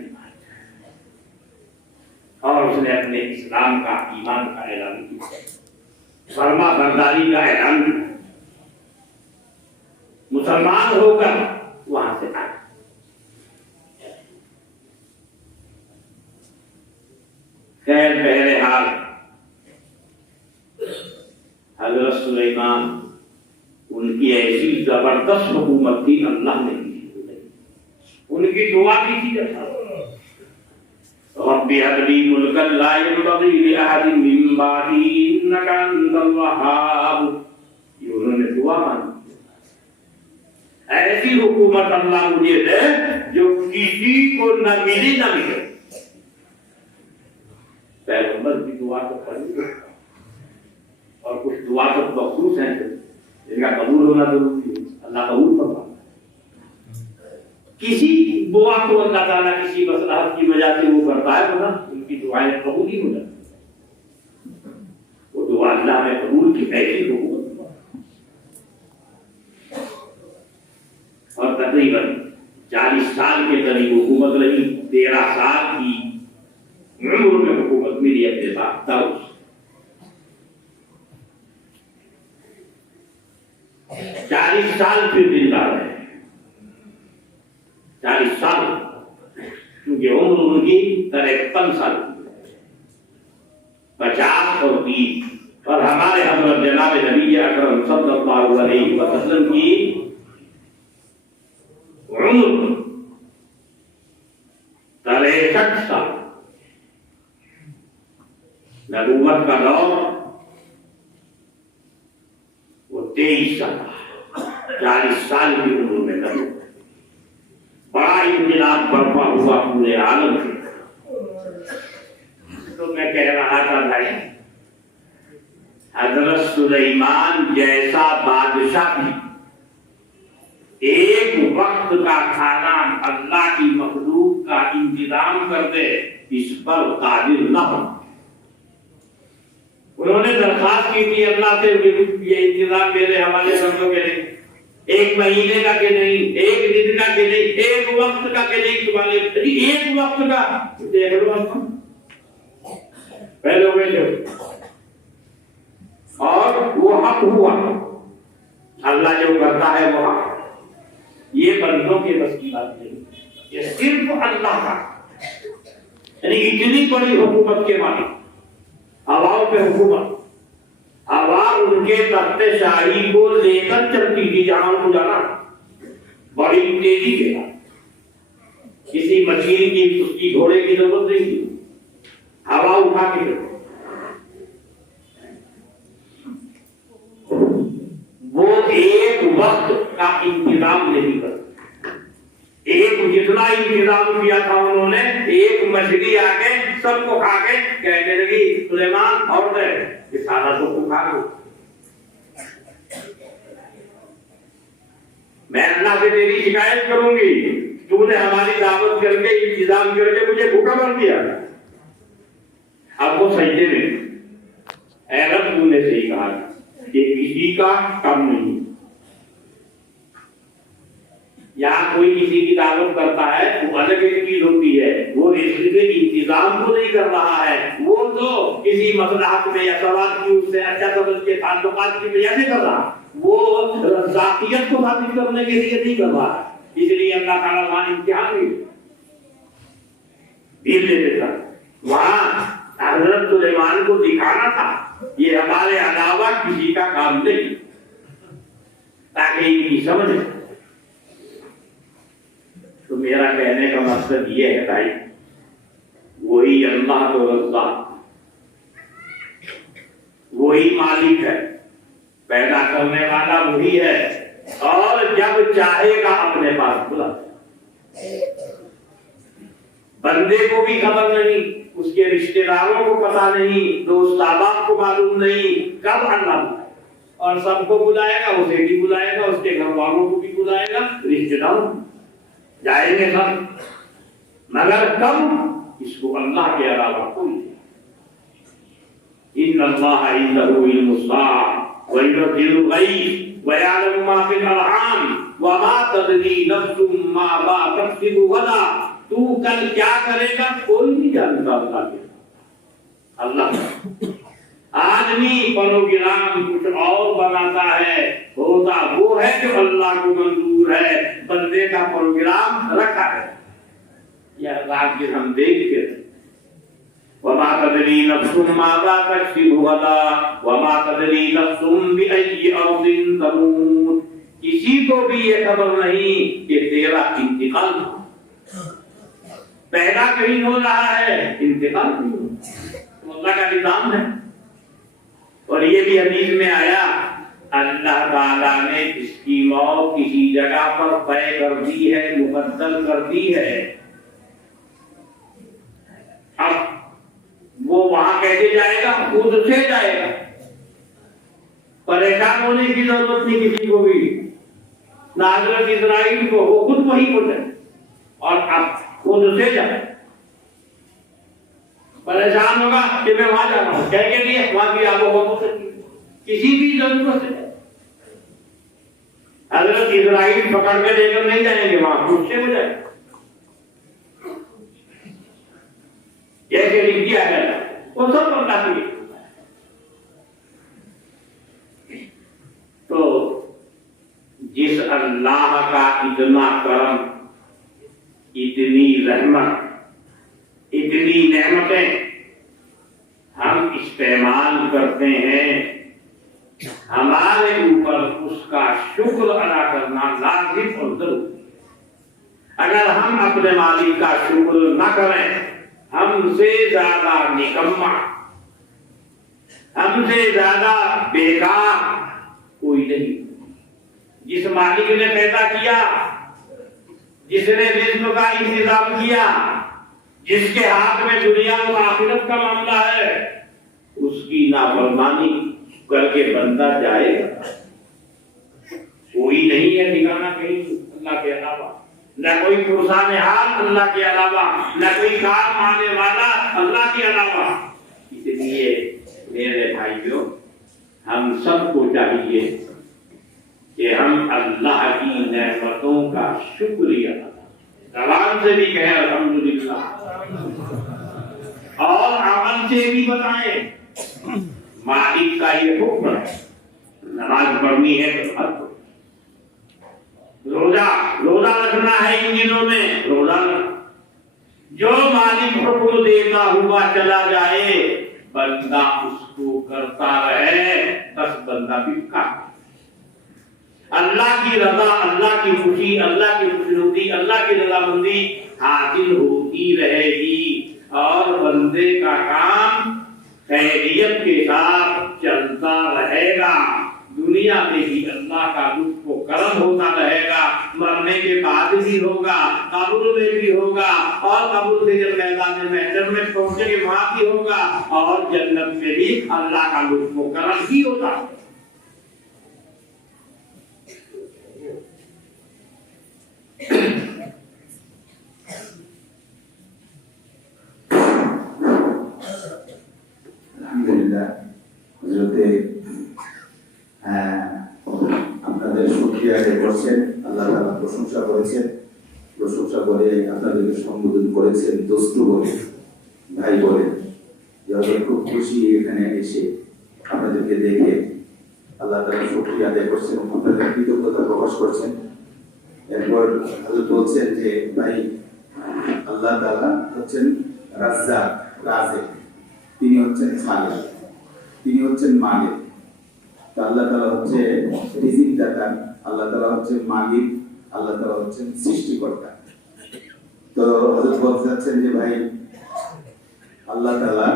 और उसने अपने इस्लाम का, ईमान का ऐलान किया, फर्मा बरदारी का ऐलान किया, मुसलमान होकर वहां से आए। खैर बहरहाल हजरत सुलेमान, उनकी ऐसी जबरदस्त हुकूमत थी, अल्लाह ने उनकी दुआ की थी। रब्बी हबली मुल्कन ला यंबगी लिअहदिन मिन बादी इन्नका अंतल वहाब, ये उन्होंने दुआ मांगी। ऐसी हुकूमत अल्लाह मुझे दे जो किसी को न मिली न मिले। पैगंबर की दुआ तो पढ़ी, और कुछ दुआ तो मखसूस हैं जिनका कबूल होना जरूरी है, अल्लाह कबूल फरमाता है। किसी दुआ को अल्लाह ताला किसी मसलहत की वजह से वो करता है, वरना उनकी दुआएं कबूल ही हो जाती। वो दुआ अल्लाह ने कबूल की, ऐसी हुकूमत। और तकरीबन 40 साल के करीब हुकूमत रही। 13 साल की उम्र में हुकूमत मिली अपने बाप दाऊद। 40 साल फिर जिंदा रहे, 40 साल, क्योंकि उम्र उनकी 53 साल, 50 और 30। और हमारे हज़रत जनाब नबी अकरम सल्लल्लाहु अलैहि वसल्लम की उम्र 63 साल, नबूवत का दौर वो 23 साल, 40 साल की उम्र में नबूवत। बड़ा इन्कलाब बर्पा हुआ पूरे आलम में। तो मैं कह रहा था भाई, हजरत सुलेमान जैसा बादशाह भी एक वक्त का खाना अल्लाह की मखलूक का इंतजाम कर दे, इस पर कादिर न हो। उन्होंने दरखास्त की थी अल्लाह से, ये इंतजाम मेरे हवाले कर दो, के नहीं, 1 महीने का के नहीं, 1 दिन का के नहीं, 1 वक्त का के नहीं, तुम्हारे 1 वक्त का देख लो। पहले हुए और वो हक हुआ, अल्लाह जो करता है वो हक। ये बंदों के बस की बात नहीं, ये सिर्फ अल्लाह का। यानी इतनी बड़ी हुकूमत के मालिक, हवाओं पे हुकूमत, हवा उनके तख्ते शाही को लेकर चलती थी जहां उनको जाना, बड़ी तेजी के साथ। किसी मशीन की, उसकी घोड़े की जरूरत नहीं थी, हवा उठा के चलती। वो एक वक्त का इंतजाम नहीं करते। एक जितना इंतजाम किया था उन्होंने, एक मछली आके सबको खा के कहने लगी सुलेमान और दे, ये सारा सबको खा लो। मैं अल्लाह से तेरी शिकायत करूंगी, तूने हमारी दावत करके इंतजाम करके मुझे भूखा मार दिया। अब वो सजदे में, ऐ रब तूने सही कहा, ये किसी का कम नहीं। यहाँ कोई किसी की दावत करता है वो अलग एक चीज होती है, वो रिस्क के इंतजाम को नहीं कर रहा है, वो तो किसी मसलहत में या सवाल की उससे अच्छा समझ के ताल्लुकात की वजह से कर रहा, वो जातियत को हासिल करने के लिए नहीं कर रहा है। इसलिए अल्लाह ताला वहां इम्तिहान भी देता। वहां हजरत सुलेमान को दिखाना था ये हमारे अलावा किसी का काम नहीं, ताकि इनकी समझ। तो मेरा कहने का मकसद ये है भाई, वही अल्लाह तो रज़्ज़ाक़, वही मालिक है, पैदा करने वाला वही है, और जब चाहेगा अपने पास बुला। बंदे को भी खबर नहीं, उसके रिश्तेदारों को पता नहीं, दोस्त अहबाब को मालूम नहीं कब अल्लाह बुलाए, और सबको बुलाएगा, उसे भी बुलाएगा, उसके घर वालों को भी बुलाएगा, रिश्तेदारों जाएंगे सब, मगर कब, इसको अल्लाह के अलावा कोई नहीं। इन्नल्लाह इंदहु इल्मुस्साअ व युनज़्ज़िलुल गैज़ व यअलमु मा फिल अरहाम व मा तदरी नफ्सुम माज़ा तक्सिबु गदा। तू कल क्या करेगा कोई नहीं जानता अल्लाह। आदमी प्रोग्राम कुछ और बनाता है, होता वो है जो अल्लाह को मंजूर है, बंदे का प्रोग्राम रखा है। यह रात हम देखते हैं, वमा तदरी नफ्सुम माज़ा तक्सिबु गदा वमा तदरी नफ्सुम बिअय्यि अर्दिन तमूत। किसी को भी ये खबर नहीं कि तेरा इंतकाल पैदा कहीं हो रहा है, इंतकाल नहीं हो, तो अल्लाह का निजाम है। और ये भी हदीस में आया, अल्लाह ताला ने जिसकी मौत किसी जगह पर तय कर दी है, मुकद्दर कर दी है, अब वो वहां कैसे जाएगा, खुद से जाएगा, परेशान होने की जरूरत नहीं किसी को भी, ना हजरत इस्राइल को, वो खुद वहीं पहुंचे और अब खुद से जाए। परेशान होगा कि मैं वहां जा रहा हूं, क्या के लिए, वहां की आबोहवा हो सकती है, किसी भी जरूरत से। हजरत इस्राइल पकड़ के लेकर नहीं जाएंगे, वहां खुद से हो जाए, जैसे लिख दिया है वो सब अल्लाह की। तो जिस अल्लाह का इतना करम, इतनी रहमत, इतनी नेमतें हम इस्तेमाल करते हैं, हमारे ऊपर उसका शुक्र अदा करना लाजिम और जरूरी। अगर हम अपने मालिक का शुक्र न करें, हमसे ज्यादा निकम्मा, हमसे ज्यादा बेकार कोई नहीं। जिस मालिक ने पैदा किया, जिसने रिज़्क़ का इंतजाम किया, जिसके हाथ में दुनिया और आखिरत का मामला है, उसकी नाफरमानी करके बंदा जाएगा। कोई नहीं है ठिकाना कहीं अल्लाह के अलावा, न कोई पुरसान हाल अल्लाह के अलावा, न कोई काम आने वाला अल्लाह के अलावा। इसलिए मेरे भाइयों, हम सबको चाहिए कि हम अल्लाह की नेमतों का शुक्रिया ज़बान से भी कहें अल्हम्दुलिल्लाह, और अमल से भी बताएं। मालिक का ये हुक्म है, नमाज पढ़नी है तो रोजा रखना है, इन दिनों में रोजा जो मालिक हुक्म देता हुआ चला जाए, बंदा उसको करता रहे, बस बंदा बिका। अल्लाह की रजा, अल्लाह की खुशी, अल्लाह की खुशनुदी, अल्लाह की रजामंदी हासिल होती रहेगी, और बंदे का काम खैरियत के साथ चलता रहेगा। दुनिया में भी अल्लाह का लुत्फ व करम होता रहेगा, मरने के बाद भी होगा, कब्र में भी होगा, और कब्र से जब मैदान महशर में पहुंचेंगे वहां भी होगा, और जन्नत में भी अल्लाह का लुत्फ व करम ही होता। আলহামদুলিল্লাহ, হযরতে আপনাদের শুকরিয়া আদায় করছেন, আল্লাহ তাআলা প্রশংসা করেছেন, প্রশংসা করে আপনাদেরকে সম্বোধন করেছেন দোস্ত বলে, ভাই বলে। খুব খুশি এখানে এসে আপনাদেরকে দেখে, আল্লাহ তাআলা শুকরিয়া আদায় করছেন, আপনাদের কৃতজ্ঞতা প্রকাশ করছেন। এরপর হযরত বলছেন যে ভাই, আল্লাহ তাআলা হচ্ছেন রাজ্জাক, রাজিক, তিনি হচ্ছেন খালেক, তিনি হচ্ছেন মালিক। তো আল্লাহ তাআলা হচ্ছে রিজিক দাতা, আল্লাহ তাআলা হচ্ছে মালিক, আল্লাহ তাআলা হচ্ছেন সৃষ্টিকর্তা। তো হযরত বলতে চাচ্ছেন যে ভাই আল্লাহ তাআলা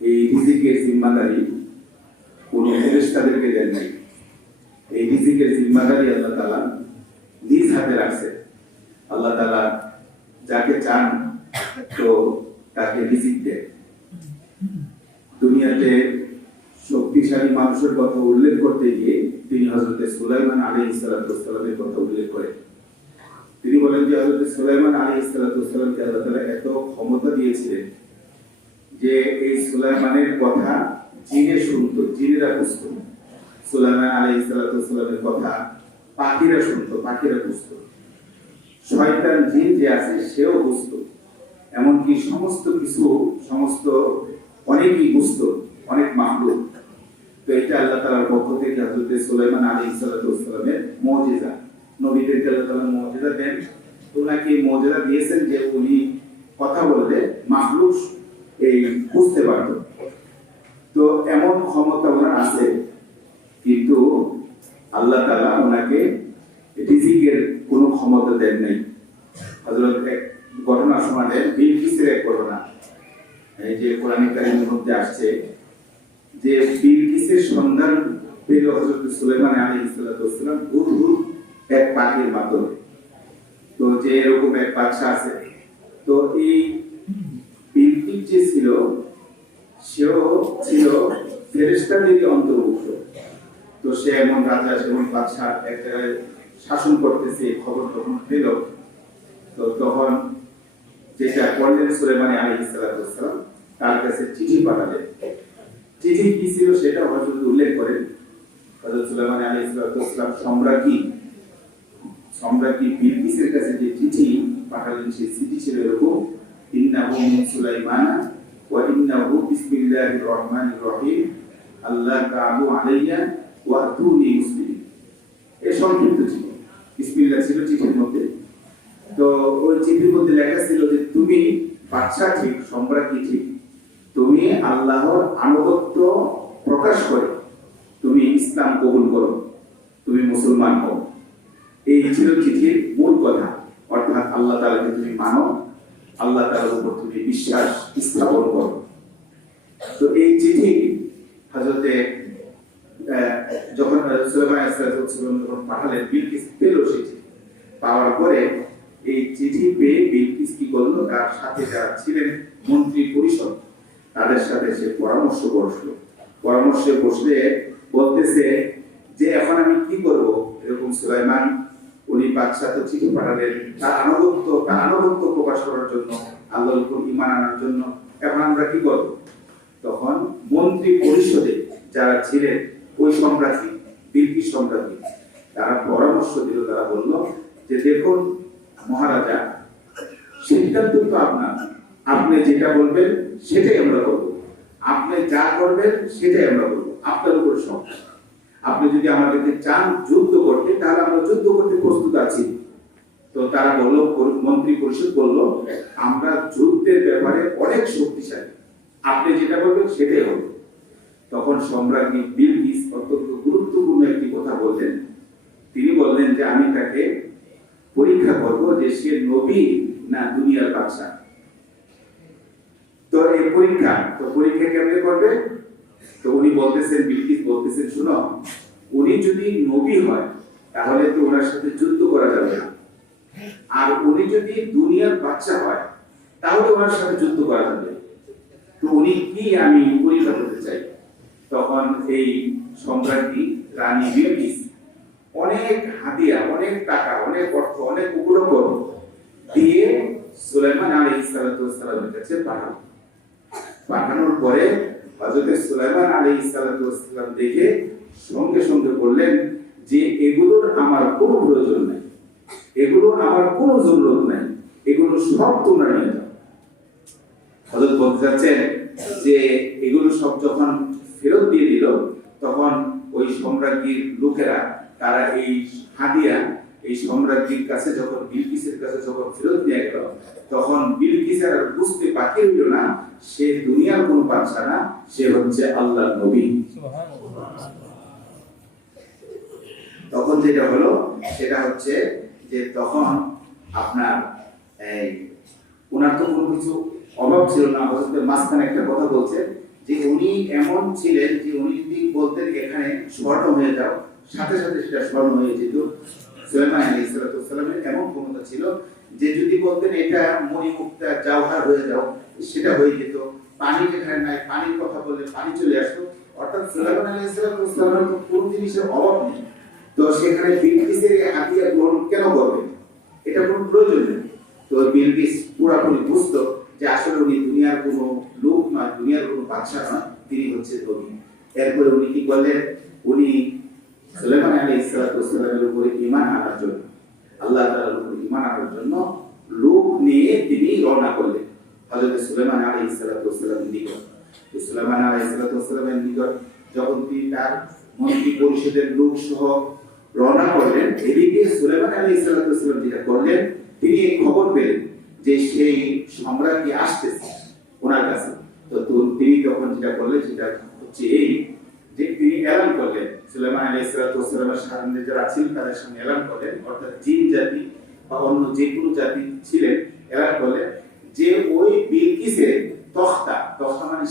এই রিজিকের জিম্মাদারি কোনো ফেরেশতাদেরকে দেন নাই। এই রিজিকের জিম্মাদারি আল্লাহ তাআলা নিজ হাতে রাখছে। আল্লাহ তাআলা যাকে চান তো তাকে রিজিক দেন। দুনিয়াতে শক্তিশালী মানুষের কথা উল্লেখ করতে গিয়ে তিনি হযরত সুলাইমান আলাইহিস সালামের কথা উল্লেখ করেন। তিনি বলেন যে হযরত সুলাইমান আলাইহিস সালামকে আল্লাহ তাআলা এত ক্ষমতা দিয়েছিলেন যে এই সুলাইমানের কথা জিনে শুনতো, জিনেরা বুঝতো। সুলাইমান আলাইহিস সালামের কথা পাখিরা শুনতো, পাখিরা বুঝতো। শয়তান জিন যে আছে সেও বুঝতো। এমনকি সমস্ত কিছু অনেকই বুঝতো, অনেক মাহলুক। তো এটা আল্লাহ তাআলার পক্ষ থেকে হযরত সুলাইমান আলাইহিস সালামের মুজিজা। নবীদেরকে আল্লাহ তাআলা মুজিজা দেন, তো নাকি মুজিজা দিয়েছেন যে উনি কথা বললে মাহলুক এই বুঝতে পারতো। তো এমন ক্ষমতা ওনার আছে, কিন্তু আল্লাহ তাআলা ওনাকে রিজিকের কোনো ক্ষমতা দেন নাই। হযরত এক ঘটনা শোনালেন, বিলকিসের এক ঘটনা, এই যে কোরআন কারীমের মধ্যে আসছে যে বিলকিসের সন্ধান পেল হযরত সুলাইমান আলাইহিস সালাম হুদহুদ এক পাখির মাধ্যমে। তো যে এরকম এক বাদশা আছে, তো এই বিলকিস যে ছিল সেও ছিল ফেরেশতাদেরই অন্তর্ভুক্ত। তো সে এমন রাজা, যেমন বাদশা এক জায়গায় শাসন করতেছে, খবর যখন পেল, তো তখন যেটা করলেন সুলাইমান আলাইহিস সালাম তার কাছে চিঠি পাঠালেন। চিঠি কি ছিল সেটা হযরত উল্লেখ করেন। হযরত সুলাইমান আলাইহিস সালাম সম্রাজ্ঞী বিলকিসের কাছে যে চিঠি পাঠালেন, সেই চিঠি ছিল এরকম: ইন্নাহু মিন সুলাইমান ওয়া ইন্নাহু বিসমিল্লাহির রহমানির রহিম আল্লাহ তাআলু আলাইয়া ওয়া আতুনি মুসলিমিন। এই সংক্ষিপ্ত চিঠি, বিসমিল্লাহ ছিল চিঠির মধ্যে। তো ওই চিঠির মধ্যে লেখা ছিল যে তুমি বাদশা ঠিক, সম্রাজ্ঞী ঠিক, তুমি আল্লাহর আনুগত্য প্রকাশ করে তুমি ইসলাম কবুল করো, তুমি মুসলমান হও। এই ছিল চিঠির মূল কথা, অর্থাৎ আল্লাহ তাআলাকে তুমি মানো, আল্লাহ তাআলার উপর তুমি বিশ্বাস স্থাপন করো। তো এই চিঠি হযরতে যখন সুলাইমান আলাইহিস সালাম পাঠালেন, বিলকিস পেল সেই চিঠি। পাওয়ার পরে এই চিঠি পেয়ে বিলকিস কি করলো, তার সাথে যারা ছিলেন মন্ত্রী পরিষদ তাদের সাথে সে পরামর্শে বসলে বলতেছে যে এখন আমি কি করব। এরকম সুলাইমান উনি বাদশা তো চিঠি পাঠালেন তার আনুগত্য প্রকাশ করার জন্য, আল্লাহর উপর ঈমান আনার জন্য, এখন আমরা কি করব। তখন মন্ত্রী পরিষদে যারা ছিলেন ওই সম্রাজ্ঞী, বিলকিস সম্রাজ্ঞী, তারা পরামর্শ দিল। তারা বলল যে দেখুন মহারাজা, সিদ্ধান্ত তো আপনার, আপনি যেটা বলবেন সেটাই আমরা করব, আপনি যা করবেন সেটাই আমরা করব, আপনার উপর সব। আপনি যদি আমাদেরকে চান যুদ্ধ করতে, তাহলে আমরা যুদ্ধ করতে প্রস্তুত আছি। তো তারা বলল, মন্ত্রী পরিষদ বলল, আমরা যুদ্ধের ব্যাপারে অনেক শক্তিশালী, আপনি যেটা বলবেন সেটাই হবে। তখন সম্রাজ্ঞী বিলকিস অত্যন্ত গুরুত্বপূর্ণ একটি কথা বললেন। তিনি বললেন যে আমি তাকে পরীক্ষা করব যে সে নবী না দুনিয়ার বাদশা। তো এই পরীক্ষা কেমনে করবে। তো উনি বলতেছেন, বিলকিস বলতেছেন, শুনো, উনি যদি নবী হয় তাহলে তো ওনার সাথে যুদ্ধ করা যাবে না, আর উনি যদি দুনিয়ার বাদশা হয় তাহলে ওনার সাথে যুদ্ধ করা যাবে। তো উনি কি আমি পরীক্ষা করতে চাই। তখন এই সম্রাজ্ঞী রানী বিলকিস অনেক হাদিয়া, অনেক টাকা, অনেক অর্থ, অনেক উপঢৌকন দিয়ে সুলাইমান আলাইহিস সালামের কাছে পাঠানোর পরে হযরত সুলাইমান আলাইহিস সালাম দেখে সঙ্গে সঙ্গে বললেন যে এগুলোর আমার কোনো প্রয়োজন নাই, এগুলো আমার কোনো জরুরত নাই, এগুলো সব তোমরা নিয়ে যাও। হযরত বলতে চাচ্ছেন যে এগুলো সব যখন ফেরত দিয়ে দিল, তখন ওই সম্রাজ্ঞীর লোকেরা তারা এই হাদিয়া, এই সম্রাজ্ঞীর কাছে যখন বিলকিসের কাছে যখন ফেরত নিয়ে গেল, তখন বিলকিস আর বুঝতে বাকি রইল না সে দুনিয়ার কোনো বাদশা না, সে হচ্ছে আল্লাহর নবী। তখন যেটা হলো সেটা হচ্ছে যে তখন আপনার এই ওনার তো কোনো কিছু অভাব ছিল না, হযরতের মাঝখানে একটা কথা বলছে যে উনি এমন ছিলেন যে উনি যদি বলতেন এখানে স্বর্ণ হয়ে যাও, সাথে সাথে সেটা স্বর্ণ হয়ে যেত। সুলাইমান আলাইহিস সালামের এমন ক্ষমতা ছিল যে যদি বলতেন এটা মণিমুক্তা জওহর হয়ে যাও, সেটা হয়ে যেত। পানি যেখানে নাই, পানির কথা বললে পানি চলে আসতো। অর্থাৎ সুলাইমান আলাইহিস সালামের কোনো জিনিসের অভাব নেই। তো সেখানে বিলকিসের হাতিয়া গ্রহণ কেন করবে, এটা কোনো প্রয়োজন নেই। তো বিলকিস পুরোপুরি বুঝতো যে আসলে উনি দুনিয়ার কোনো লোক নয়, দুনিয়ার কোনো বাদশা নয়, তিনি হচ্ছে নবী। এরপরে উনি কি করলেন, উনি সুলাইমান আলাইহিস সালামের উপরে ঈমান আনার জন্য, আল্লাহ তাআলার উপরে ঈমান আনার জন্য লোক নিয়ে তিনি রওনা করলেন হযরত সুলাইমান আলাইহিস সালামের নিকট। তো সুলাইমান আলাইহিস সালামের নিকট যখন তিনি তার মন্ত্রী পরিষদের লোক সহ রওনা করলেন, এদিকে সুলাইমান আলাইহিস সালাম যেটা করলেন, তিনি এই খবর পেলেন যে সেই সম্রাজ্ঞী আসতেছে ওনার কাছে। তো তিনি তখন যেটা করলেন সেটা হচ্ছে এই যে তিনি এলান করলেন, সুলাইমান আলাইহিস সালামের সামনে যারা ছিলেন তাদের সামনে এলান করলেন, অর্থাৎ জিন জাতি বা অন্য যে কোনো জাতি ছিলেন, এলান করলেন যে ওই বিলকিসের তখতা মানে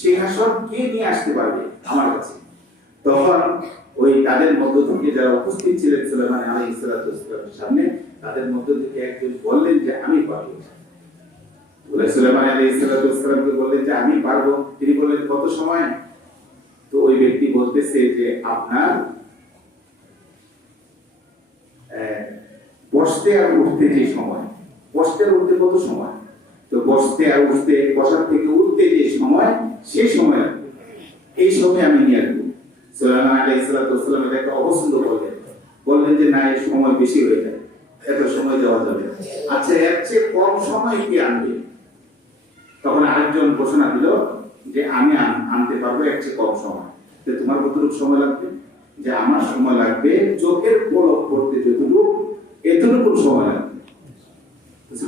সিংহাসন কে নিয়ে আসতে পারবে আমার কাছে। তখন ওই তাদের মধ্য থেকে যারা উপস্থিত ছিলেন সুলাইমান আলাইহিস সালামের সামনে, তাদের মধ্য থেকে একজন বললেন যে আমি পারবো। বলে সুলাইমান আলাইহিস সালামকে বললেন যে আমি পারবো। তিনি বললেন কত সময়? তো ওই ব্যক্তি বলতেছে যে আপনার বসতে আর উঠতে যে সময়, বসতে আর উঠতে কত সময়? তো বসতে আর উঠতে, বসার থেকে উঠতে যে সময়, সেই সময় এই সময় আমি নিয়ে আসবো। সুলাইমান আলাইহিস সালাম এটাকে অপছন্দ বললেন যে না, এই সময় বেশি হয়ে যায়, এত সময় দেওয়া যাবে। আচ্ছা, এর চেয়ে কম সময় কি আনবে? তখন আরেকজন ঘোষণা দিল যে আমি আনতে পারবো এর চেয়ে কম সময়। তো তোমার কতটুকু সময় লাগবে? যে আমার সময় লাগবে চোখের পলক পড়তে যতটুকু, এতটুকু সময় লাগবে।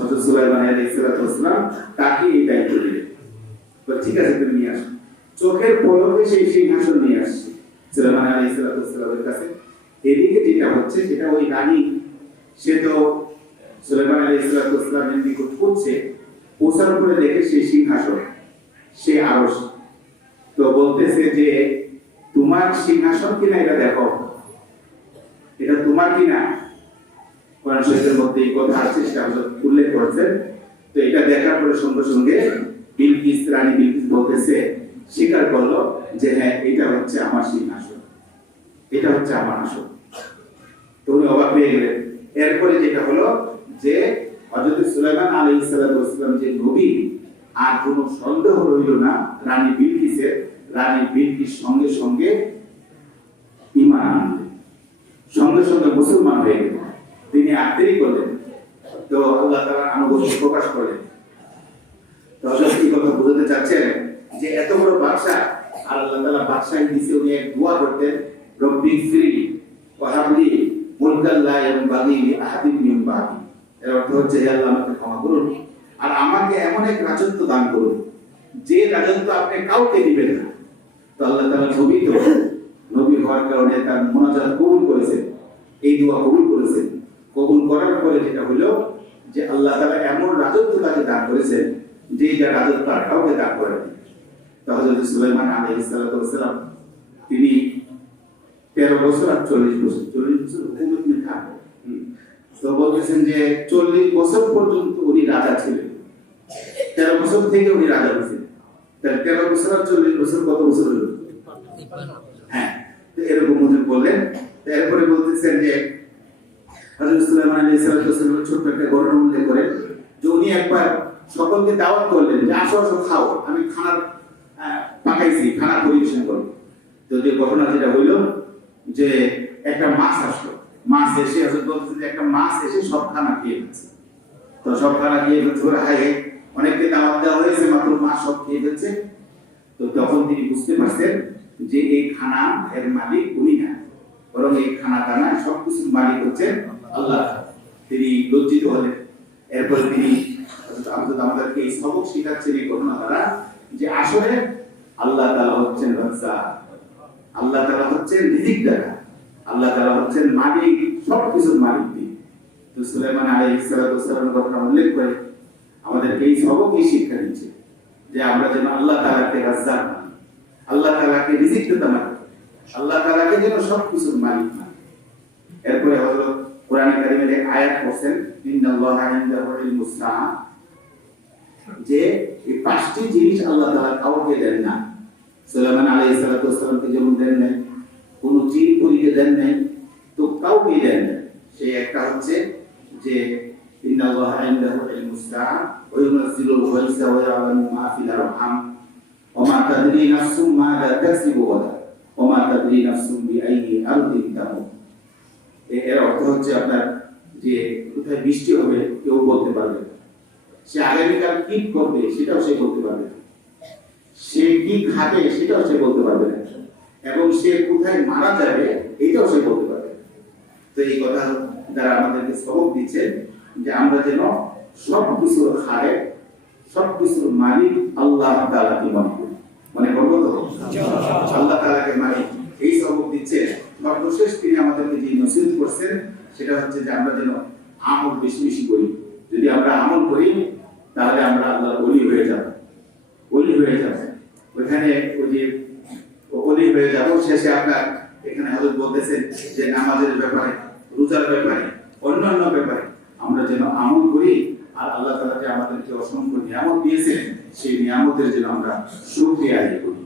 হযরত সুলাইমান আলাইহিস সালাম তাকে এই দায়িত্ব দিলেন, ঠিক আছে তুমি নিয়ে আসো। চোখের পলকে সেই সিংহাসন নিয়ে আসছে সুলাইমান আলাইহিস সালামের কাছে। এদিকে যেটা হচ্ছে সেটা ওই রানী, সে তো সুলাইমান আলাইহিস সালামের নিকট পৌঁছে, পৌঁছার পরে দেখে সেই সিংহাসন, সে আরশ। তো বলতেছে যে তোমার সিংহাসন কিনা এটা দেখো, এটা তোমার কিনা। কোরআন শরীফের মধ্যে এই কথা আছে, সেটা উল্লেখ করেছেন। তো এটা দেখার পরে সঙ্গে সঙ্গে বিলকিস, রানী বিলকিস বলতেছে, স্বীকার করলো যে হ্যাঁ, এটা হচ্ছে আমার সিংহাসন, এটা হচ্ছে আমার আসন। তো উনি অবাক হয়ে গেলেন। এরপরে যেটা হলো যে হযরত সুলাইমান আলাইহিস সালাম যে নবী, আর কোনো সন্দেহ রইল না রানী বিলকিসের। রানী বিলকিস সঙ্গে সঙ্গে ঈমান আনলেন, সঙ্গে সঙ্গে মুসলমান হয়ে গেলেন। তিনি আর দেরি করলেন, তো আল্লাহ তাআলা আনুগত্য প্রকাশ করলেন। তো হযরত কি কথা বুঝাতে চাচ্ছেন যে এত বড় বাদশা, আর আল্লাহ তাআলা বাদশাহী দিতে উনি এক দোয়া করতেন, রব্বি ফিরলি ওয়া হাবলি মুলকান লা ইয়ানবাগি লিআহাদিন মিন বাদি। এর অর্থ হচ্ছে হে আল্লাহ, আমাকে ক্ষমা করুন আর আমাকে এমন এক রাজত্ব দান করুন যে রাজত্ব আপনি কাউকে দিবেন না। তো আল্লাহ তাআলা নবী হওয়ার কারণে তার মুনাজাত কবুল করেছেন, এই দোয়া কবুল করেছেন। কবুল করার পরে যেটা হলো যে আল্লাহ তাআলা এমন রাজত্ব তাকে দান করেছেন যে রাজত্ব আর কাউকে দান করেনি। তো হযরত সুলাইমান আলাইহিস সালাম তিনি 13 বছর আর 40 বছর হুকুমত নিয়ে থাকেন। তো বলতেছেন যে 40 বছর পর্যন্ত উনি রাজা ছিলেন। 13 বছর থেকে উনি রাজা হয়েছেন। তাহলে 13 বছর আর 40 বছর কত বছর হলো? হ্যাঁ, তো এরকম হুজুর বললেন। এরপরে বলতেছেন যে হযরত সুলাইমান আলাইহিস সালাম ছোট্ট একটা ঘটনা উল্লেখ করেন যে উনি একবার সকলকে দাওয়াত করলেন যে আসো আসো খাও, আমি খানা পাকাইছি, খানা পরিবেশন করব। তো যে ঘটনা যেটা হইল যে একটা মাছ আসলো, মাছ এসে হযরত বলতেছেন যে একটা মাছ এসে সব খানা খেয়ে ফেলছে। তো সব খানা খেয়ে ফেলছে, হায় অনেককে দাওয়াত দেওয়া হয়েছে, মাত্র মাছ সব খেয়ে ফেলছে। তো তখন তিনি বুঝতে পারছেন যে এই খানা এর মালিক উনি না, বরং এই খানা দানা সবকিছুর মালিক হচ্ছেন আল্লাহ। তিনি লজ্জিত হলেন। এরপর তিনি আমাদেরকে এই সবক শিখাচ্ছেন এই ঘটনা দ্বারা যে আসলে আল্লাহ তাআলা হচ্ছেন রাজ্জাক, আল্লাহ তাআলা হচ্ছেন রিজিকদাতা, আল্লাহ তাআলা হচ্ছেন মালিক, সবকিছুর মালিক তিনি। তো সুলাইমান আলাইহিস সালামের কথা উল্লেখ করে আমাদেরকে এই সবকই শিক্ষা দিচ্ছে যে আমরা যেন আল্লাহ তাআলাকে রাজ্জাক মানি, আল্লাহ তাআলাকে রিজিকদাতা মানি, আল্লাহ তাআলাকে যেন সবকিছুর মালিক মানি। এরপরে হযরত কোরআন কারীমের এক আয়াত পড়ছেন, ইন্নাল্লাহা ইনদাহু ইলমুস সাআ, যে এই পাঁচটি জিনিস আল্লাহ তাআলা কাউকে দেন না। সুলাইমান আলাইহিস সালামকে যেমন দেন নাই, কোন জিন পরীকে দেন নাই, তো কাউকে দেন না। সেই একটা হচ্ছে যে ইন্নাল্লাহা ইনদাহু ইলমুস সাআ ওয়া ইউনাজ্জিলুল গায়সা ওয়া ইয়ালামু মা ফিল আরহাম ওয়া মা তাদরি নাফসুম মাযা তাকসিবু গাদা ওয়া মা তাদরি নাফসুম বিআইয়ি আরদিন তামুত। এর অর্থ হচ্ছে আপনার যে কোথায় বৃষ্টি হবে কেউ বলতে পারবে না, সে আগামীকাল কি করবে সেটাও সে বলতে পারবে না, সে কি খাবে সেটাও সে বলতে পারবে না, এবং সে কোথায় মারা যাবে এটাও সে বলতে পারবে না। তো এই কথা দ্বারা আমাদেরকে সবক দিচ্ছে যে আমরা যেন সবকিছুর খায়ের, সবকিছুর মালিক আল্লাহ তাআলাকে মনে করি, মনে করবো তো আল্লাহ তাআলাকে মালিক। এই সবক দিচ্ছে। সর্বশেষ তিনি আমাদেরকে যে নসিহত করছেন সেটা হচ্ছে যে আমরা যেন আমল বেশি বেশি করি। যদি আমরা আমল করি তাহলে আমরা আল্লাহর ওলি হয়ে যাব, ওলি হয়ে যাব। ওখানে ওই যে ওলি হয়ে যাব, শেষে আপনার এখানে হযরত বলতেছেন যে নামাজের ব্যাপারে, রোজার ব্যাপারে, অন্যান্য ব্যাপারে আমরা যেন আমল করি, আর আল্লাহ তাআলা যে আমাদেরকে অসংখ্য নিয়ামত দিয়েছেন সেই নিয়ামতের যেন আমরা শুকরিয়া আদায় করি।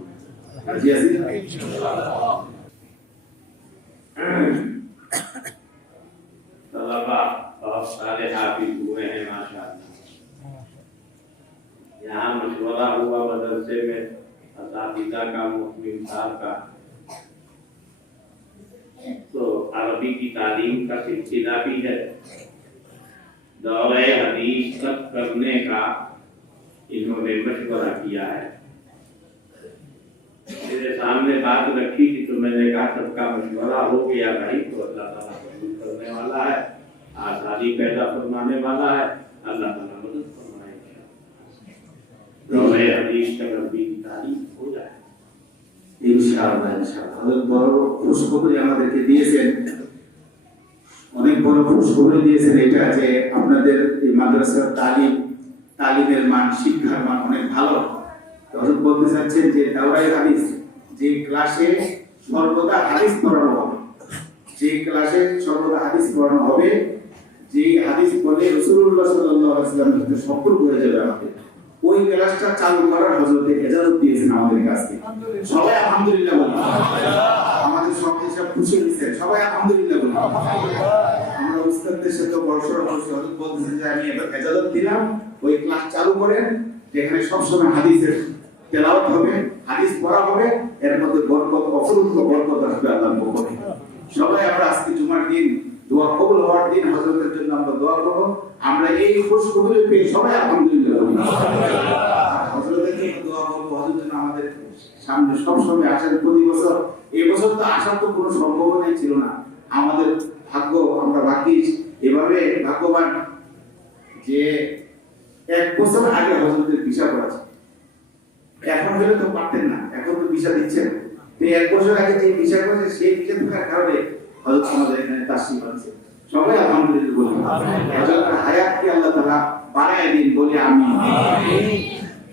রাজি আছি? तलबा और सारे हाफिज हुए हैं माशाअल्लाह। यहाँ मशवरा हुआ मदरसे में असातिज़ा का, मुस्लिम साहब का, तो अरबी की तालीम का सिलसिला भी है। दौरे हदीस तक करने का इन्होंने मशवरा किया है। मेरे सामने बात रखी थी तो मैंने कहा सबका मशवरा हो गया भाई, तो अल्लाह ताला कबूल करने वाला है, आसानी पैदा फरमाने वाला है, अल्लाह ताला मदद फरमाएगा। दौरे हदीस तक अरबी की तालीम हो जाए ইনশাআল্লাহ। ইনশাআল্লাহ হযরত বড় খুশখবরি আমাদেরকে দিয়েছেন, অনেক বড় খুশখবরি দিয়েছেন এটা যে আপনাদের এই মাদ্রাসার তালিমের মান, শিক্ষার মান অনেক ভালো। হযরত বলতে চাচ্ছেন যে দাওরায়ে হাদিস, যে ক্লাসে সর্বদা হাদিস পড়ানো হবে, যে ক্লাসে সর্বদা হাদিস পড়ানো হবে, যে হাদিস পড়লে রাসূলুল্লাহ সাল্লাল্লাহু আলাইহি ওয়াসাল্লামের সাথে সম্পর্ক হয়ে যাবে আমাদের, ওই ক্লাসটা চালু করার হযরত ইজাজত দিয়েছেন আমাদের কাছে। সবাই আলহামদুলিল্লাহ বলি। আমাদের সব হিসাব খুশি হয়েছে, সবাই আলহামদুলিল্লাহ বলি। আমরা উস্তাদদের সাথে বর্ষর বর্ষে হযরত বলতেছেন যে আমি এবার ইজাজত দিলাম, ওই ক্লাস চালু করেন, যেখানে সবসময় হাদিসের তেলাওয়াত হবে, হাদিস পড়া হবে, এর মধ্যে বরকত, অপরূপ বরকত আসবে আল্লাহর পক্ষ থেকে। সবাই আমরা আজকে জুমার দিন, দোয়া কবুল হওয়ার দিন, হযরতের জন্য আমরা দোয়া করব। আমরা এই খুশখবরি পেয়ে সবাই আলহামদুলিল্লাহ বলি। হযরতের জন্য দোয়া করব, হযরত যেন আমাদের সামনে সব সময় আসেন প্রতি বছর। এই বছর তো আসার তো কোনো সম্ভাবনাই ছিল না, আমাদের ভাগ্য, আমরা ভাগ্যিস, এভাবে ভাগ্যবান যে এক বছর আগে হযরতের ভিসা করেছে। এখন হলে তো পারতেন না, এখন তো ভিসা দিচ্ছেন। তো এক বছর আগে যে ভিসা করেছে সেই ভিসা থাকার কারণে হযরত আমাদের এখানে তাসরিফ আনছে। সবাই আলহামদুলিল্লাহ বলি। হযরতের হায়াতকে আল্লাহ তাআলা বাড়ায় দিন বলি আমিন।